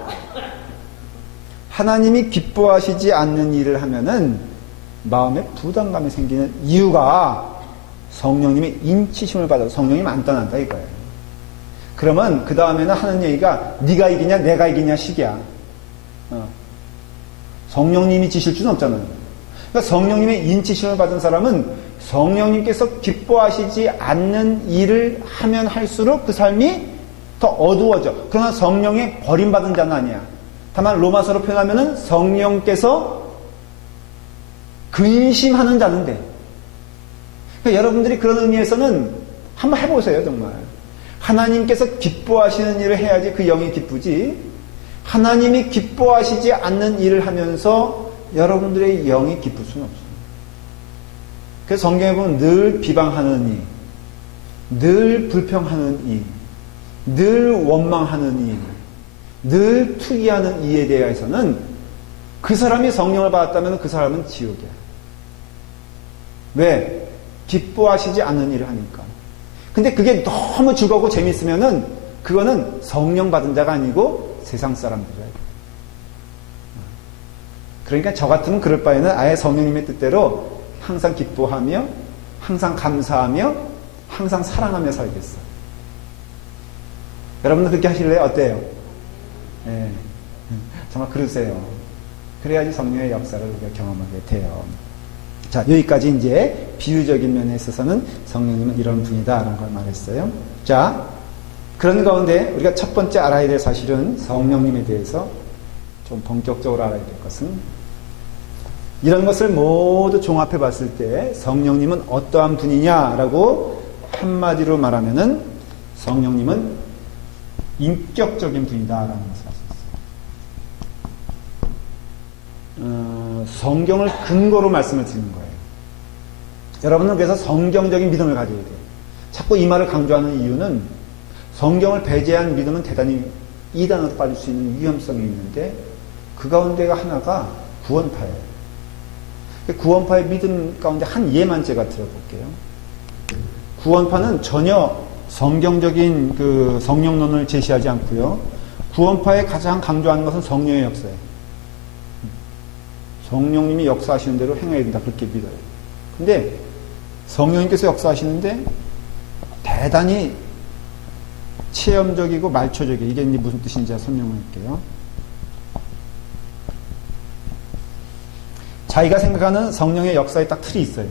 하나님이 기뻐하시지 않는 일을 하면은 마음에 부담감이 생기는 이유가 성령님의 인치심을 받아서 성령님 안 떠난다 이거예요. 그러면 그 다음에는 하는 얘기가 네가 이기냐 내가 이기냐 식이야. 성령님이 지실 수는 없잖아요. 그러니까 성령님의 인치심을 받은 사람은 성령님께서 기뻐하시지 않는 일을 하면 할수록 그 삶이 더 어두워져. 그러나 성령의 버림받은 자는 아니야. 다만 로마서로 표현하면은 성령께서 근심하는 자는데. 그러니까 여러분들이 그런 의미에서는 한번 해보세요, 정말. 하나님께서 기뻐하시는 일을 해야지 그 영이 기쁘지. 하나님이 기뻐하시지 않는 일을 하면서 여러분들의 영이 기쁠 수는 없어요. 그래서 성경에 보면 늘 비방하는 이, 늘 불평하는 이, 늘 원망하는 이, 늘 투기하는 이에 대해서는 그 사람이 성령을 받았다면 그 사람은 지옥이야. 왜? 기뻐하시지 않는 일을 하니까. 근데 그게 너무 즐겁고 재밌으면은 그거는 성령 받은 자가 아니고 세상 사람들이야. 그러니까 저 같으면 그럴 바에는 아예 성령님의 뜻대로 항상 기뻐하며 항상 감사하며 항상 사랑하며 살겠어. 여러분들 그렇게 하실래요? 어때요? 네. 정말 그러세요. 그래야지 성령의 역사를 우리가 경험하게 돼요. 자, 여기까지 이제 비유적인 면에 있어서는 성령님은 이런 분이다라는 걸 말했어요. 자, 그런 가운데 우리가 첫 번째 알아야 될 사실은 성령님에 대해서 좀 본격적으로 알아야 될 것은 이런 것을 모두 종합해 봤을 때 성령님은 어떠한 분이냐라고 한마디로 말하면은 성령님은 인격적인 분이다라는 것을 알 수 있어요. 성경을 근거로 말씀을 드리는 거예요. 여러분은 그래서 성경적인 믿음을 가져야 돼요. 자꾸 이 말을 강조하는 이유는 성경을 배제한 믿음은 대단히 이단으로 빠질 수 있는 위험성이 있는데 그 가운데가 하나가 구원파예요. 구원파의 믿음 가운데 한 예만 제가 들어볼게요. 구원파는 전혀 성경적인 그 성령론을 제시하지 않고요. 구원파에 가장 강조하는 것은 성령의 역사예요. 성령님이 역사하시는 대로 행해야 된다 그렇게 믿어요. 근데 성령님께서 역사하시는데 대단히 체험적이고 말초적이에요. 이게 무슨 뜻인지 제가 설명을 할게요. 자기가 생각하는 성령의 역사에 딱 틀이 있어요.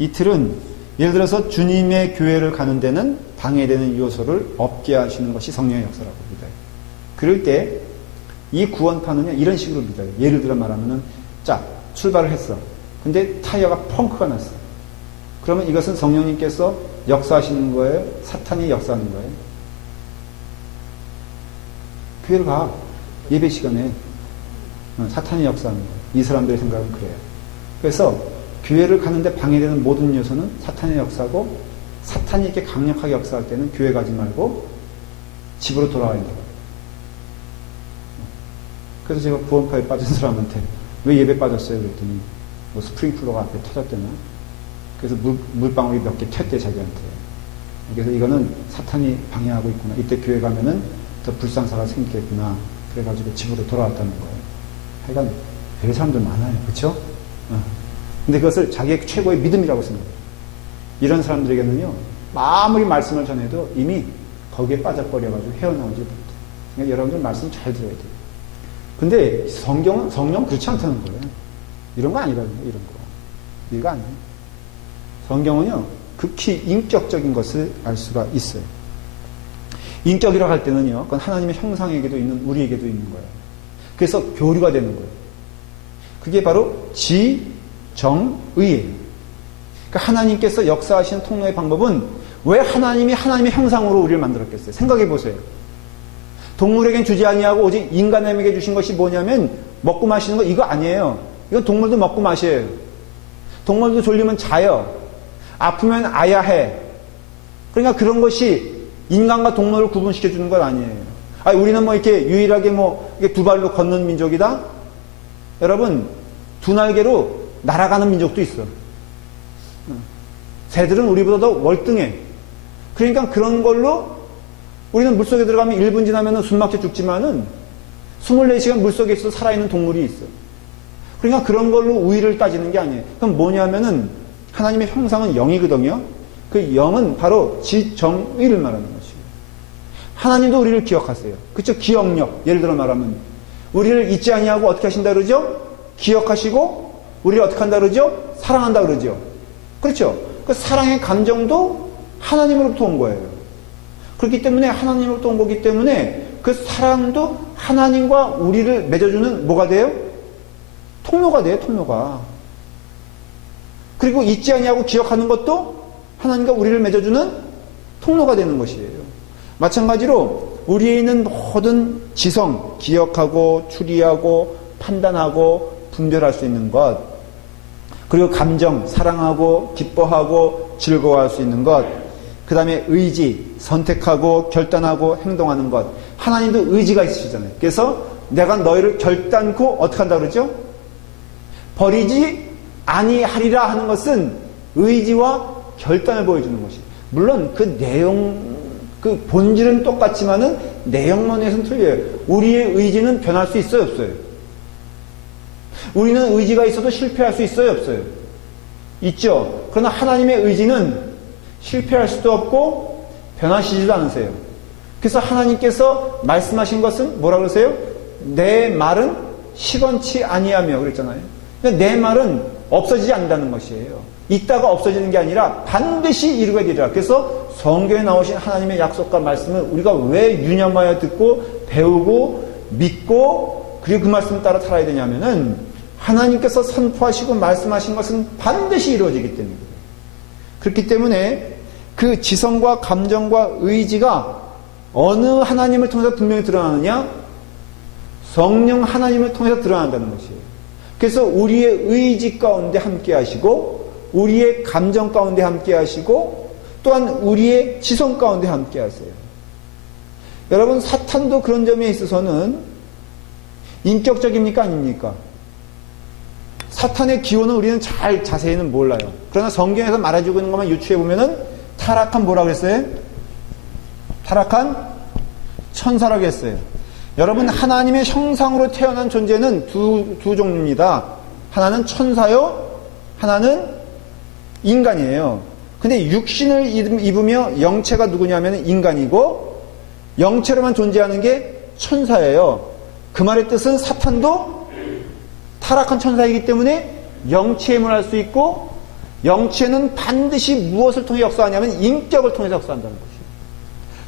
이 틀은 예를 들어서 주님의 교회를 가는 데는 방해되는 요소를 없게 하시는 것이 성령의 역사라고 믿어요. 그럴 때 이 구원파는요 이런 식으로 믿어요. 예를 들어 말하면은 자 출발을 했어. 근데 타이어가 펑크가 났어. 그러면 이것은 성령님께서 역사하시는 거예요? 사탄이 역사하는 거예요? 교회를 가. 예배 시간에 사탄이 역사하는 거예요. 이 사람들의 생각은 그래요. 그래서 교회를 가는데 방해되는 모든 요소는 사탄의 역사고 사탄이 이렇게 강력하게 역사할 때는 교회 가지 말고 집으로 돌아와야 돼요. 그래서 제가 구원파에 빠진 사람한테 왜 예배 빠졌어요? 그랬더니 뭐 스프링클러가 앞에 터졌대나? 그래서 물방울이 몇 개 튀었대 자기한테. 그래서 이거는 사탄이 방해하고 있구나. 이때 교회 가면은 더 불상사가 생기겠구나. 그래가지고 집으로 돌아왔다는 거예요. 하여간 별 사람들 많아요. 그렇죠? 근데 그것을 자기의 최고의 믿음이라고 생각해요. 이런 사람들에게는요. 아무리 말씀을 전해도 이미 거기에 빠져버려가지고 헤어나오지 못해요. 그러니까 여러분들 말씀 잘 들어야 돼요. 근데 성령 그렇지 않다는 거예요. 이런 거 아니라는 거예요. 이런 거. 이거 아니에요. 성경은요. 극히 인격적인 것을 알 수가 있어요. 인격이라고 할 때는요. 그건 하나님의 형상에게도 있는 우리에게도 있는 거예요. 그래서 교류가 되는 거예요. 그게 바로 지정의예요. 그러니까 하나님께서 역사하시는 통로의 방법은 왜 하나님이 하나님의 형상으로 우리를 만들었겠어요? 생각해 보세요. 동물에겐 주지 아니하고 오직 인간에게 주신 것이 뭐냐면 먹고 마시는 거 이거 아니에요. 이건 동물도 먹고 마셔요. 동물도 졸리면 자요. 아프면 아야 해. 그러니까 그런 것이 인간과 동물을 구분시켜 주는 건 아니에요. 아니, 우리는 뭐 이렇게 유일하게 뭐 이게 두 발로 걷는 민족이다? 여러분, 두 날개로 날아가는 민족도 있어. 새들은 우리보다 더 월등해. 그러니까 그런 걸로 우리는 물속에 들어가면 1분 지나면 숨막혀 죽지만은 24시간 물속에 있어 살아있는 동물이 있어. 그러니까 그런 걸로 우위를 따지는 게 아니에요. 그럼 뭐냐면은 하나님의 형상은 영이거든요. 그 영은 바로 지정의를 말하는 것이에요. 하나님도 우리를 기억하세요. 그렇죠? 기억력. 예를 들어 말하면 우리를 잊지 아니하고 어떻게 하신다 그러죠? 기억하시고 우리를 어떻게 한다 그러죠? 사랑한다 그러죠. 그렇죠? 그 사랑의 감정도 하나님으로부터 온 거예요. 그렇기 때문에 하나님으로부터 온 거기 때문에 그 사랑도 하나님과 우리를 맺어주는 뭐가 돼요? 통로가 돼요. 통로가. 그리고 잊지 아니하고 기억하는 것도 하나님과 우리를 맺어주는 통로가 되는 것이에요. 마찬가지로 우리에 있는 모든 지성, 기억하고 추리하고 판단하고 분별할 수 있는 것, 그리고 감정, 사랑하고 기뻐하고 즐거워할 수 있는 것, 그 다음에 의지, 선택하고 결단하고 행동하는 것. 하나님도 의지가 있으시잖아요. 그래서 내가 너희를 결단코 어떻게 한다 그러죠? 버리지 아니하리라 하는 것은 의지와 결단을 보여주는 것이에요. 물론 그 내용, 그 본질은 똑같지만은 내용론에서는 틀려요. 우리의 의지는 변할 수 있어요, 없어요? 우리는 의지가 있어도 실패할 수 있어요, 없어요? 있죠. 그러나 하나님의 의지는 실패할 수도 없고 변하시지도 않으세요. 그래서 하나님께서 말씀하신 것은 뭐라 그러세요? 내 말은 시건치 아니하며 그랬잖아요. 그러니까 내 말은 없어지지 않는다는 것이에요. 있다가 없어지는 게 아니라 반드시 이루게 되리라. 그래서 성경에 나오신 하나님의 약속과 말씀을 우리가 왜 유념하여 듣고 배우고 믿고 그리고 그 말씀을 따라 살아야 되냐면은 하나님께서 선포하시고 말씀하신 것은 반드시 이루어지기 때문에 그렇기 때문에 그 지성과 감정과 의지가 어느 하나님을 통해서 분명히 드러나느냐? 성령 하나님을 통해서 드러난다는 것이에요. 그래서 우리의 의지 가운데 함께 하시고 우리의 감정 가운데 함께 하시고 또한 우리의 지성 가운데 함께 하세요. 여러분 사탄도 그런 점에 있어서는 인격적입니까? 아닙니까? 사탄의 기호는 우리는 잘 자세히는 몰라요. 그러나 성경에서 말해주고 있는 것만 유추해보면은 타락한 뭐라고 했어요? 타락한 천사라고 했어요. 여러분 하나님의 형상으로 태어난 존재는 두 종류입니다. 하나는 천사요, 하나는 인간이에요. 근데 육신을 입으며 영체가 누구냐면 인간이고 영체로만 존재하는 게 천사예요. 그 말의 뜻은 사탄도 타락한 천사이기 때문에 영체에 임할 수 있고 영체는 반드시 무엇을 통해 역사하냐면 인격을 통해서 역사한다는 것이에요.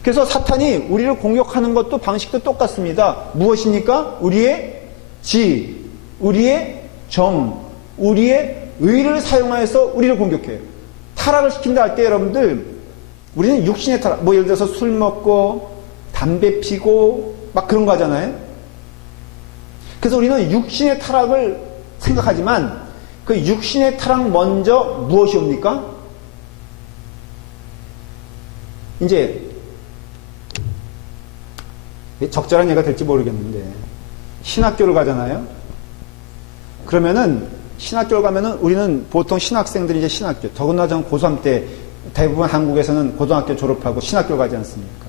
그래서 사탄이 우리를 공격하는 것도 방식도 똑같습니다. 무엇입니까? 우리의 지, 우리의 정, 우리의 의를 사용하여서 우리를 공격해요. 타락을 시킨다 할 때 여러분들 우리는 육신의 타락, 뭐 예를 들어서 술 먹고 담배 피고 막 그런 거 하잖아요. 그래서 우리는 육신의 타락을 생각하지만 그 육신의 타락 먼저 무엇이 옵니까? 이제 적절한 예가 될지 모르겠는데 신학교를 가잖아요. 그러면은 신학교를 가면은 우리는 보통 신학생들이 이제 신학교, 더군다나 저는 고3 때 대부분 한국에서는 고등학교 졸업하고 신학교 가지 않습니까?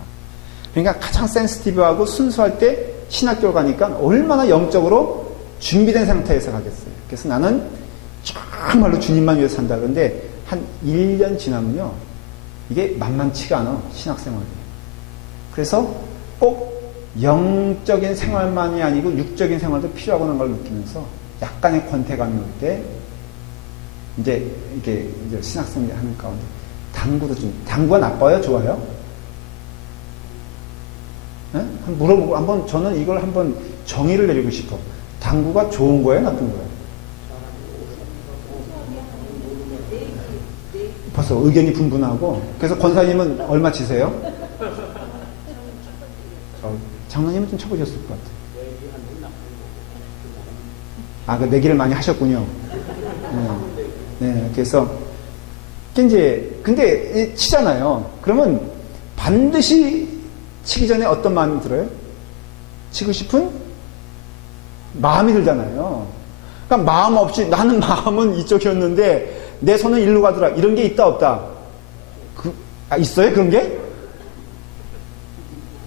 그러니까 가장 센시티브하고 순수할 때 신학교를 가니까 얼마나 영적으로 준비된 상태에서 가겠어요. 그래서 나는 정말로 주님만 위해서 산다. 그런데 한 1년 지나면요. 이게 만만치가 않아. 신학생활이. 그래서 꼭 영적인 생활만이 아니고 육적인 생활도 필요하다는 걸 느끼면서 약간의 권태감이 올 때 이제 이게 이제 신학생들이 하는 가운데 당구도 좀, 당구가 나빠요? 좋아요? 네? 한번 물어보고 한번 저는 이걸 한번 정의를 내리고 싶어. 당구가 좋은 거예요? 나쁜 거예요? 벌써 의견이 분분하고. 그래서 권사님은 얼마 치세요? 장로님은 좀 쳐보셨을 것 같아요. 아, 그 내기를 많이 하셨군요. 네, 그래서 이제 근데 치잖아요. 그러면 반드시 치기 전에 어떤 마음이 들어요? 치고 싶은 마음이 들잖아요. 그러니까 마음 없이 나는 마음은 이쪽이었는데 내 손은 일로 가더라. 이런 게 있다 없다? 있어요? 그런 게?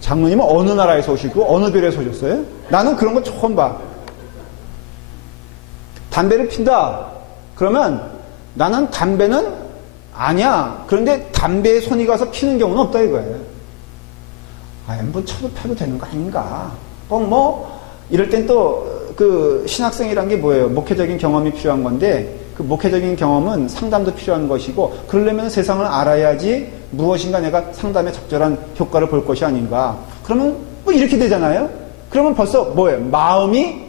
장로님은 어느 나라에서 오시고 어느 별에서 오셨어요? 나는 그런 거 처음 봐. 담배를 핀다. 그러면 나는 담배는 아니야. 그런데 담배에 손이 가서 피는 경우는 없다 이거예요. 뭐 쳐도 펴도 되는 거 아닌가. 꼭 뭐 이럴 땐 또 그 신학생이란 게 뭐예요? 목회적인 경험이 필요한 건데 그 목회적인 경험은 상담도 필요한 것이고 그러려면 세상을 알아야지 무엇인가 내가 상담에 적절한 효과를 볼 것이 아닌가. 그러면 뭐 이렇게 되잖아요. 그러면 벌써 뭐예요? 마음이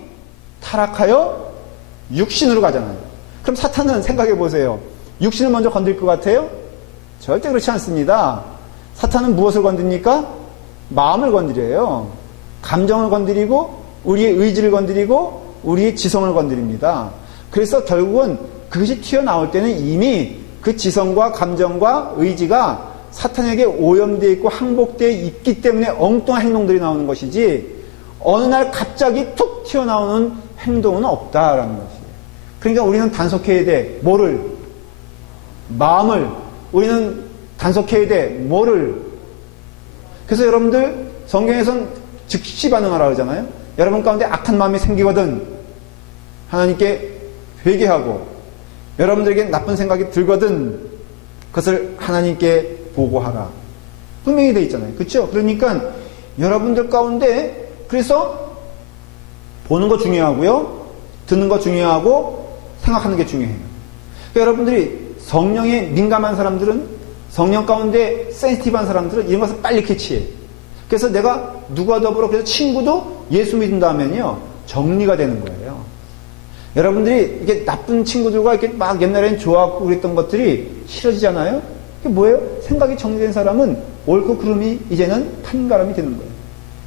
타락하여 육신으로 가잖아요. 그럼 사탄은 생각해 보세요. 육신을 먼저 건들 것 같아요? 절대 그렇지 않습니다. 사탄은 무엇을 건드립니까? 마음을 건드려요. 감정을 건드리고 우리의 의지를 건드리고 우리의 지성을 건드립니다. 그래서 결국은 그것이 튀어나올 때는 이미 그 지성과 감정과 의지가 사탄에게 오염되어 있고 항복되어 있기 때문에 엉뚱한 행동들이 나오는 것이지 어느 날 갑자기 툭 튀어나오는 행동은 없다라는 것이에요. 그러니까 우리는 단속해야 돼. 뭐를? 마음을. 우리는 단속해야 돼. 뭐를? 그래서 여러분들 성경에서는 즉시 반응하라 그러잖아요. 여러분 가운데 악한 마음이 생기거든 하나님께 회개하고 여러분들에게 나쁜 생각이 들거든 그것을 하나님께 보고하라. 분명히 되어 있잖아요. 그렇죠? 그러니까 여러분들 가운데 그래서 보는 거 중요하고요. 듣는 거 중요하고 생각하는 게 중요해요. 그러니까 여러분들이 성령에 민감한 사람들은 성령 가운데 센시티브한 사람들은 이런 것을 빨리 캐치해. 그래서 내가 누가 더불어 그래서 친구도 예수 믿는다면요. 정리가 되는 거예요. 여러분들이 이게 나쁜 친구들과 이렇게 막 옛날엔 좋아하고 그랬던 것들이 싫어지잖아요? 그게 뭐예요? 생각이 정리된 사람은 옳고 그름이 이제는 판가름이 되는 거예요.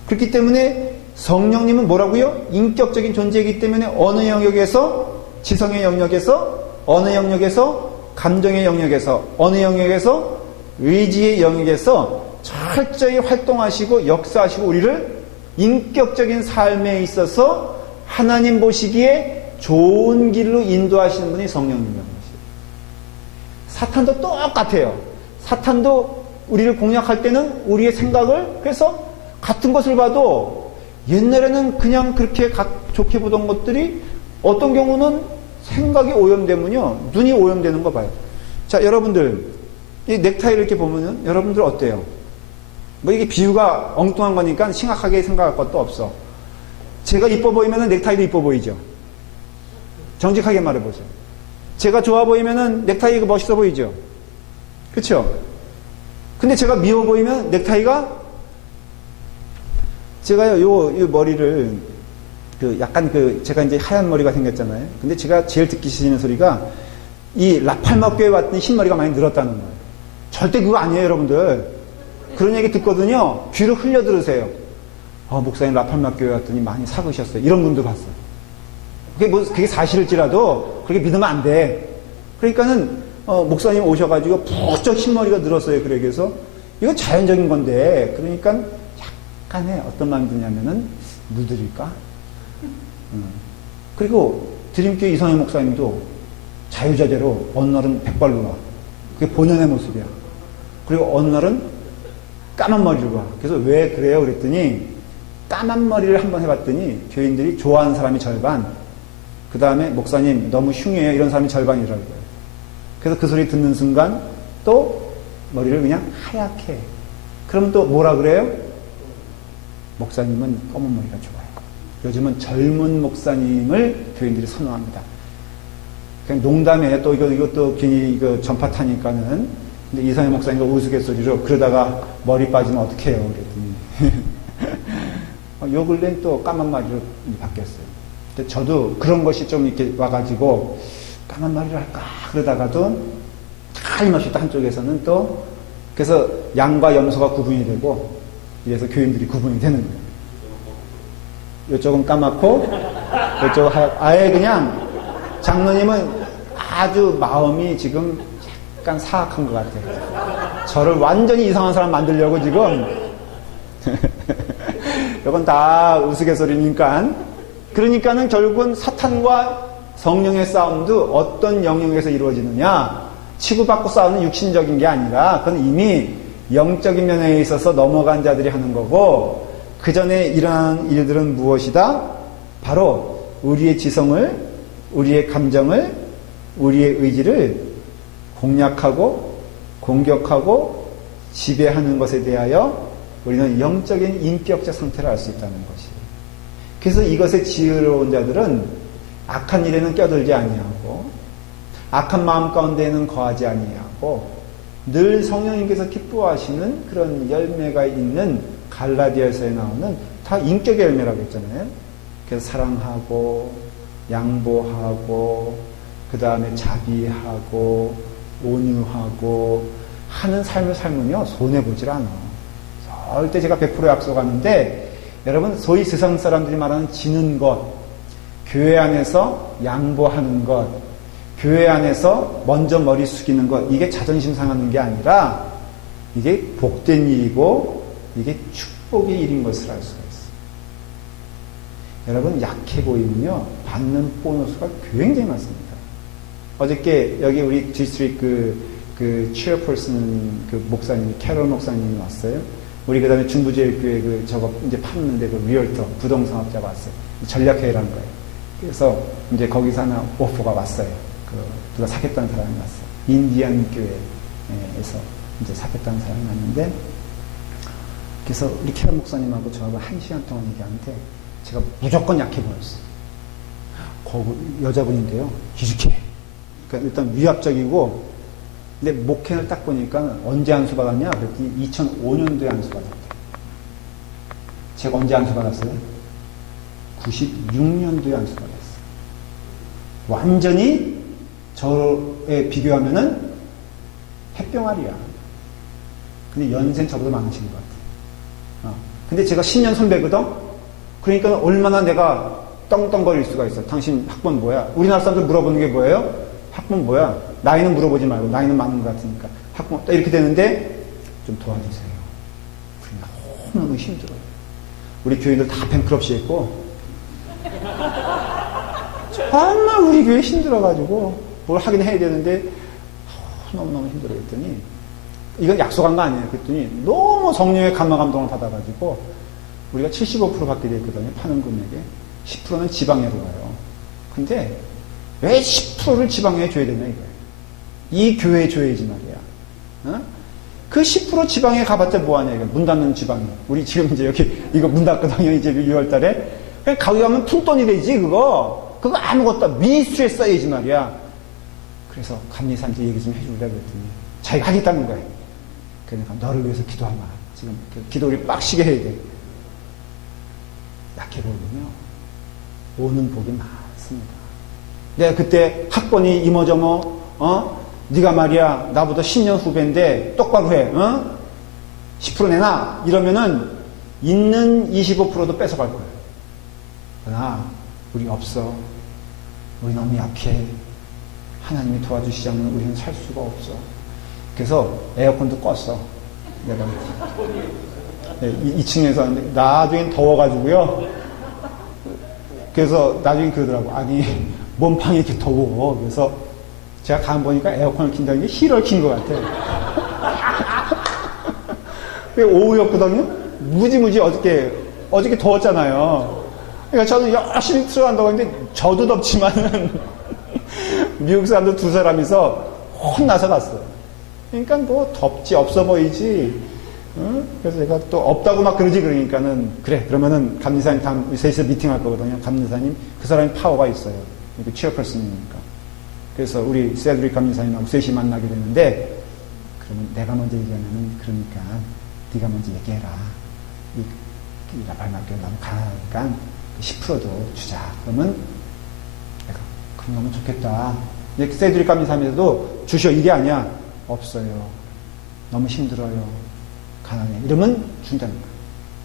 그렇기 때문에 성령님은 뭐라고요? 인격적인 존재이기 때문에 어느 영역에서, 지성의 영역에서, 어느 영역에서, 감정의 영역에서, 어느 영역에서, 의지의 영역에서 철저히 활동하시고 역사하시고 우리를 인격적인 삶에 있어서 하나님 보시기에 좋은 길로 인도하시는 분이 성령님이라는 것이에요. 사탄도 똑같아요. 사탄도 우리를 공략할 때는 우리의 생각을, 그래서 같은 것을 봐도 옛날에는 그냥 그렇게 좋게 보던 것들이 어떤 경우는 생각이 오염되면요, 눈이 오염되는 거 봐요. 자, 여러분들 이 넥타이를 이렇게 보면은 여러분들 어때요? 뭐 이게 비유가 엉뚱한 거니까 심각하게 생각할 것도 없어. 제가 이뻐 보이면은 넥타이도 이뻐 보이죠. 정직하게 말해보세요. 제가 좋아 보이면은 넥타이가 멋있어 보이죠. 그렇죠? 근데 제가 미워 보이면 넥타이가, 제가요 요 머리를 약간 제가 이제 하얀 머리가 생겼잖아요. 근데 제가 제일 듣기 싫은 소리가 이 라팔마교에 왔더니 흰머리가 많이 늘었다는 거예요. 절대 그거 아니에요, 여러분들. 그런 얘기 듣거든요. 귀를 흘려 들으세요. 목사님 라팔마교에 왔더니 많이 사그셨어요. 이런 분도 봤어요. 그게 사실일지라도 그렇게 믿으면 안 돼. 그러니까는 목사님 오셔가지고 부쩍 흰머리가 늘었어요. 그래서 이건 자연적인 건데, 그러니까 약간의 어떤 마음이 드냐면은 물들일까? 그리고 드림교회 이성희 목사님도 자유자재로 어느 날은 백발로 와. 그게 본연의 모습이야. 그리고 어느 날은 까만 머리로 와. 그래서 왜 그래요? 그랬더니 까만 머리를 한번 해봤더니 교인들이 좋아하는 사람이 절반, 그 다음에 목사님 너무 흉해요, 이런 사람이 절반이라고요. 그래서 그 소리 듣는 순간 또 머리를 그냥 하얗게 해. 그럼 또 뭐라 그래요? 목사님은 검은 머리가 좋아요. 요즘은 젊은 목사님을 교인들이 선호합니다. 그냥 농담에 또 이것도 괜히 이거 전파 타니까는, 근데 이성희 목사님과 우스갯소리로 그러다가 머리 빠지면 어떡해요? 그랬더니 요 근래는 또 까만 머리로 바뀌었어요. 근데 저도 그런 것이 좀 이렇게 와가지고 까만 머리를 할까 그러다가도 틀림없이 또 한쪽에서는 또, 그래서 양과 염소가 구분이 되고 이래서 교인들이 구분이 되는 거예요. 이쪽은 까맣고 이쪽은 아예 그냥 장로님은 아주 마음이 지금 약간 사악한 것 같아요. 저를 완전히 이상한 사람 만들려고 지금 이건 다 우스갯소리니까. 그러니까는 결국은 사탄과 성령의 싸움도 어떤 영역에서 이루어지느냐, 치고받고 싸우는 육신적인 게 아니라 그건 이미 영적인 면에 있어서 넘어간 자들이 하는 거고, 그 전에 일어난 일들은 무엇이다? 바로 우리의 지성을, 우리의 감정을, 우리의 의지를 공략하고 공격하고 지배하는 것에 대하여 우리는 영적인 인격적 상태를 알 수 있다는 것이에요. 그래서 이것에 지혜로운 자들은 악한 일에는 껴들지 아니하고 악한 마음 가운데에는 거하지 아니하고 늘 성령님께서 기뻐하시는 그런 열매가 있는 갈라디아서에 나오는 다 인격의 열매라고 했잖아요. 그래서 사랑하고 양보하고 그 다음에 자비하고 온유하고 하는 삶을 살면요 손해보질 않아. 절대 제가 100% 약속하는데, 여러분 소위 세상 사람들이 말하는 지는 것, 교회 안에서 양보하는 것, 교회 안에서 먼저 머리 숙이는 것, 이게 자존심 상하는 게 아니라 이게 복된 일이고 이게 축복의 일인 것을 알 수가 있어요. 여러분 약해 보이면요 받는 보너스가 굉장히 많습니다. 어저께 여기 우리 디스트릭트 그 체어퍼슨 그 목사님, 캐롤 목사님이 왔어요. 우리 그 다음에 중부제일교회 저거 이제 파는데 리얼터, 부동산업자가 왔어요. 전략회의라는 거예요. 그래서 이제 거기서 하나 오퍼가 왔어요. 누가 사겠다는 사람이 왔어요. 인디안 교회에서 이제 사겠다는 사람이 왔는데, 그래서 우리 캐롤 목사님하고 저하고 1시간 동안 얘기하는데 제가 무조건 약해 보였어요. 거기 여자분인데요. 기죽해. 그러니까 일단 위압적이고, 근데 목회를 딱 보니까 언제 안수 받았냐? 그랬더니 2005년도에 안수 받았대요. 제가 언제 안수 받았어요? 96년도에 안수가 됐어요. 완전히 저에 비교하면은 햇병아리야. 근데 연세는 저보다 많으신 것 같아요. 근데 제가 10년 선배거든? 그러니까 얼마나 내가 떵떵거릴 수가 있어. 당신 학번 뭐야? 우리나라 사람들 물어보는 게 뭐예요? 학번 뭐야? 나이는 물어보지 말고, 나이는 많은 것 같으니까. 학번, 이렇게 되는데, 좀 도와주세요. 우리 너무너무 힘들어요. 우리 교인들 다 뱅크럽시 했고, 정말 우리 교회 힘들어가지고, 뭘 하긴 해야 되는데, 너무너무 힘들어 했더니, 이건 약속한 거 아니에요. 그랬더니, 너무 성령의 감화 감동을 받아가지고, 우리가 75% 받게 됐거든요. 파는 금액에. 10%는 지방회로 가요. 근데, 왜 10%를 지방회에 줘야 되냐, 이거예요. 이 교회에 줘야지 말이야. 그 10% 지방에 가봤자 뭐하냐, 이거. 문 닫는 지방에. 우리 지금 이제 여기, 이거 문 닫거든요, 이제 6월 달에. 그냥 가기 가면 푼돈이 되지, 그거. 그거 아무것도 미니스트리에 써야지 말이야. 그래서 감리사한테 얘기 좀 해주려고 그랬더니, 자기가 하겠다는 거예요. 그러니까 너를 위해서 기도하마. 지금 기도 우리 빡시게 해야 돼. 약해 보이군요. 오는 복이 많습니다. 내가 그때 학번이 이모저모, 네가 말이야, 나보다 10년 후배인데 똑바로 해, 10% 내놔. 이러면은 있는 25%도 뺏어갈 거예요. 그러나 우리 없어. 우리 너무 약해. 하나님이 도와주시지 않으면 우리는 살 수가 없어. 그래서 에어컨도 껐어. 내가 2층에서 나중엔 더워가지고요. 그래서 나중에 그러더라고. 아니 몸빵이 이렇게 더워. 그래서 제가 가만 보니까 에어컨을 킨다는 게 히를 킨 것 같아요. 오후였거든요. 무지무지 어저께 더웠잖아요. 그러니까 저는 열심히 들어간다고 했는데 저도 덥지만은 미국 사람들 두 사람이서 혼나서 갔어요. 그러니까 뭐 덥지 없어 보이지. 그래서 제가 또 없다고 막 그러지. 그러니까는 그래 그러면은 감리사님 다음 셋이서 미팅할 거거든요. 감리사님 그 사람이 파워가 있어요. 이게 체어퍼슨이니까. 그래서 우리 세드릭 감리사님하고 셋이 만나게 되는데 그러면 내가 먼저 얘기하면은 그러니까 네가 먼저 얘기해라. 이 라팔마교회 너무 가난하니까 10%도 주자. 그러면 내가 그럼 너무 좋겠다. 세드릭 감리사님도 주셔 이게 아니야. 없어요. 너무 힘들어요. 가난해. 이러면 준다는 거예요.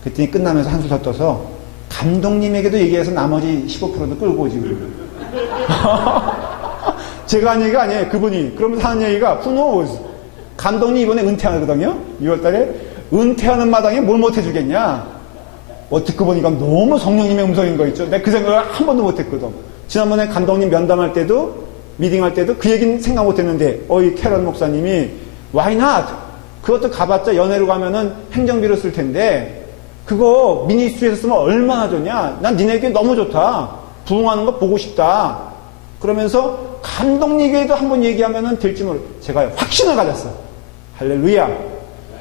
그랬더니 끝나면서 한술 더 떠서 감독님에게도 얘기해서 나머지 15%도 끌고 오지. 제가 한 얘기가 아니에요. 그분이. 그러면서 하는 얘기가 who knows. 감독님 이번에 은퇴하거든요. 6월달에. 은퇴하는 마당에 뭘 못해주겠냐. 듣고 보니까 너무 성령님의 음성인 거 있죠. 내가 그 생각을 한 번도 못했거든. 지난번에 감독님 면담할 때도 미팅할 때도 그 얘기는 생각 못했는데 이 캐런 목사님이 why not? 그것도 가봤자 연애로 가면은 행정비로 쓸 텐데 그거 미니스트리에서 쓰면 얼마나 좋냐. 난 니네에게 너무 좋다. 부흥하는 거 보고 싶다. 그러면서 감독님에게도 한번 얘기하면은 될지 모르. 제가 확신을 가졌어. 할렐루야.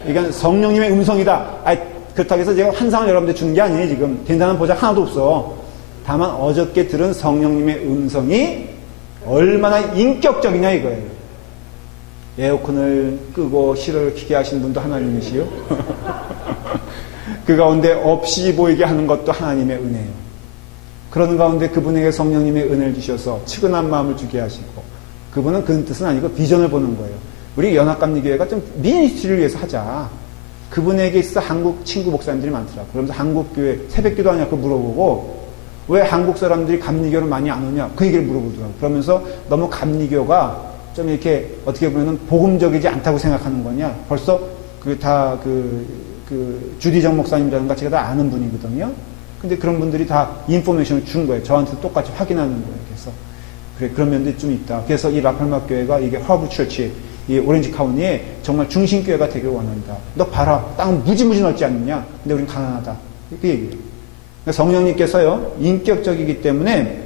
이건 성령님의 음성이다. 그렇다고 해서 제가 환상을 여러분들 주는 게 아니에요. 지금 된다는 보장 하나도 없어. 다만 어저께 들은 성령님의 음성이 얼마나 인격적이냐 이거예요. 에어컨을 끄고 실을 켜게 하신 분도 하나님이시요. 그 가운데 없이 보이게 하는 것도 하나님의 은혜예요. 그런 가운데 그분에게 성령님의 은혜를 주셔서 측은한 마음을 주게 하시고 그분은 그런 뜻은 아니고 비전을 보는 거예요. 우리 연합감리교회가 좀 미니스트리를 위해서 하자. 그분에게 있어 한국 친구 목사님들이 많더라고요. 그러면서 한국교회 새벽기도 하냐고 물어보고 왜 한국 사람들이 감리교를 많이 안 오냐 그 얘기를 물어보더라고요. 그러면서 너무 감리교가 좀 이렇게 어떻게 보면 복음적이지 않다고 생각하는 거냐. 벌써 주디정 목사님이라든가 제가 다 아는 분이거든요. 근데 그런 분들이 다 인포메이션을 준 거예요. 저한테 똑같이 확인하는 거예요. 그래서 그래 그런 면도 좀 있다. 그래서 이 라팔마 교회가 이게 허브 처치 이 오렌지 카운티에 정말 중심교회가 되길 원한다. 너 봐라. 땅은 무지무지 넓지 않느냐. 근데 우린 가난하다. 그 얘기예요. 성령님께서요. 인격적이기 때문에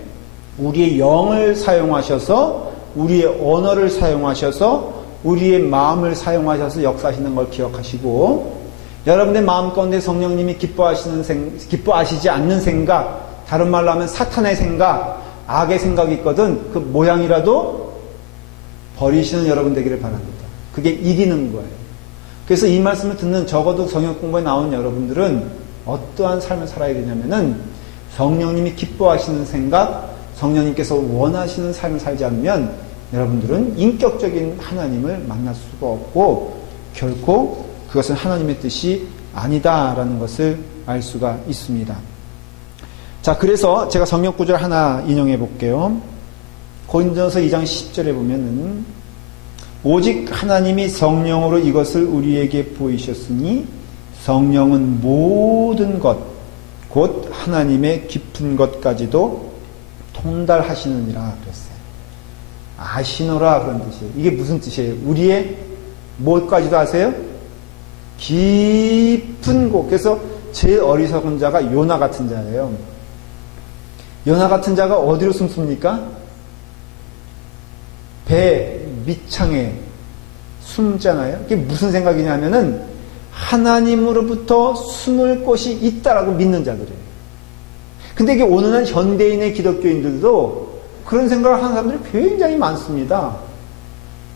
우리의 영을 사용하셔서 우리의 언어를 사용하셔서 우리의 마음을 사용하셔서 역사하시는 걸 기억하시고 여러분의 마음 가운데 성령님이 기뻐하시지 않는 생각, 다른 말로 하면 사탄의 생각, 악의 생각이 있거든 그 모양이라도 버리시는 여러분 되기를 바랍니다. 그게 이기는 거예요. 그래서 이 말씀을 듣는 적어도 성역 공부에 나온 여러분들은 어떠한 삶을 살아야 되냐면은 성령님이 기뻐하시는 생각, 성령님께서 원하시는 삶을 살지 않으면 여러분들은 인격적인 하나님을 만날 수가 없고 결코 그것은 하나님의 뜻이 아니다라는 것을 알 수가 있습니다. 자, 그래서 제가 성경 구절 하나 인용해 볼게요. 고린도전서 2장 10절에 보면은 오직 하나님이 성령으로 이것을 우리에게 보이셨으니 성령은 모든 것, 곧 하나님의 깊은 것까지도 통달하시느니라 그랬어요. 아시노라 그런 뜻이에요. 이게 무슨 뜻이에요? 우리의 뭐까지도 아세요? 깊은 곳. 그래서 제일 어리석은 자가 요나 같은 자예요. 요나 같은 자가 어디로 숨습니까? 배 밑창에 숨잖아요. 그게 무슨 생각이냐면은 하나님으로부터 숨을 곳이 있다라고 믿는 자들이에요. 근데 이게 오늘날 현대인의 기독교인들도 그런 생각을 하는 사람들이 굉장히 많습니다.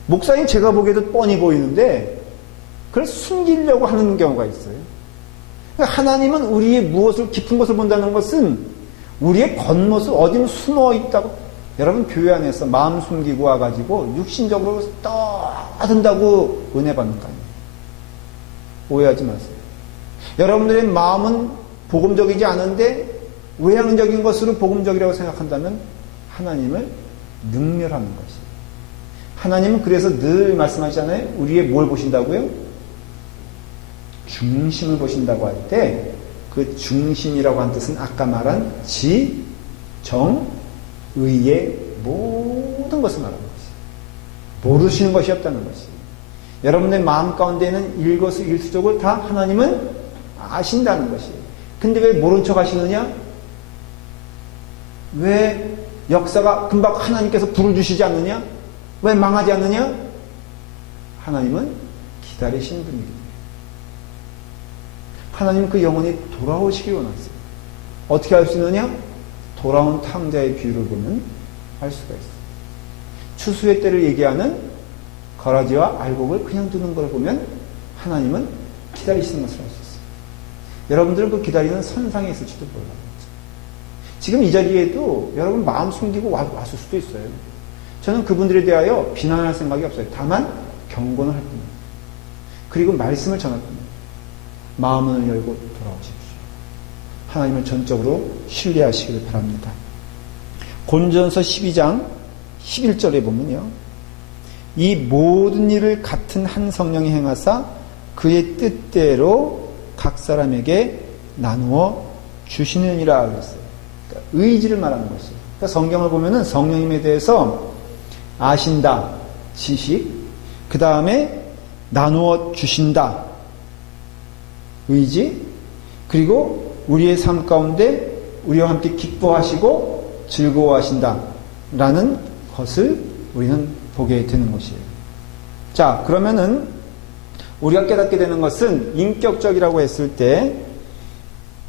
목사님 제가 보기에도 뻔히 보이는데 그걸 숨기려고 하는 경우가 있어요. 그러니까 하나님은 우리의 무엇을 깊은 것을 본다는 것은 우리의 겉모습 어디는 숨어 있다고. 여러분 교회 안에서 마음 숨기고 와가지고 육신적으로 떠든다고 은혜 받는 거 아니에요. 오해하지 마세요. 여러분들의 마음은 복음적이지 않은데 외향적인 것으로 복음적이라고 생각한다면 하나님을 능멸하는 것이에요. 하나님은 그래서 늘 말씀하시잖아요. 우리의 뭘 보신다고요? 중심을 보신다고 할 때 그 중심이라고 한 뜻은 아까 말한 지, 정, 의의 모든 것을 말하는 것이에요. 모르시는 것이 없다는 것이에요. 여러분의 마음 가운데는 일거수일투족을 다 하나님은 아신다는 것이에요. 근데 왜 모른 척 하시느냐? 왜 역사가 금방 하나님께서 불을 주시지 않느냐? 왜 망하지 않느냐? 하나님은 기다리시는 분이기 때문에. 하나님은 그 영혼이 돌아오시길 원하세요. 어떻게 알 수 있느냐? 돌아온 탕자의 비유를 보면 알 수가 있어요. 추수의 때를 얘기하는 거라지와 알곡을 그냥 두는 걸 보면 하나님은 기다리시는 것을 알 수 있어요. 여러분들은 그 기다리는 선상에 있을지도 몰라요. 지금 이 자리에도 여러분 마음 숨기고 왔을 수도 있어요. 저는 그분들에 대하여 비난할 생각이 없어요. 다만 경건을 할 뿐입니다. 그리고 말씀을 전할 뿐입니다. 마음을 열고 돌아오십시오. 하나님을 전적으로 신뢰하시길 바랍니다. 고린도전서 12장 11절에 보면요. 이 모든 일을 같은 한 성령이 행하사 그의 뜻대로 각 사람에게 나누어 주시느니라 그랬어요. 그러니까 의지를 말하는 것이에요. 그러니까 성경을 보면은 성령님에 대해서 아신다, 지식, 그 다음에 나누어 주신다, 의지, 그리고 우리의 삶 가운데 우리와 함께 기뻐하시고 즐거워하신다 라는 것을 우리는 보게 되는 것이에요. 자, 그러면은 우리가 깨닫게 되는 것은 인격적이라고 했을 때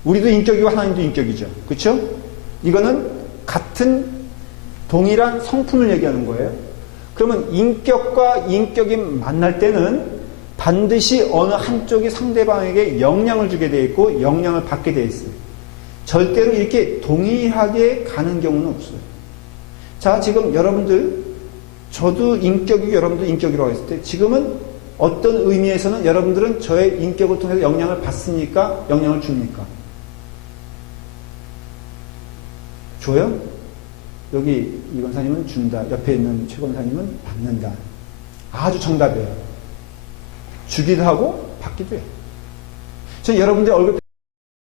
우리도 인격이고 하나님도 인격이죠. 그렇죠? 이거는 같은 동일한 성품을 얘기하는 거예요. 그러면 인격과 인격이 만날 때는 반드시 어느 한쪽이 상대방에게 영향을 주게 되어 있고 영향을 받게 되어 있어요. 절대로 이렇게 동일하게 가는 경우는 없어요. 자, 지금 여러분들, 저도 인격이고 여러분도 인격이라고 했을 때 지금은 어떤 의미에서는 여러분들은 저의 인격을 통해서 영향을 받습니까? 영향을 줍니까? 줘요? 여기 이 권사님은 준다. 옆에 있는 최 권사님은 받는다. 아주 정답이에요. 주기도 하고 받기도 해요. 저는 여러분들의 얼굴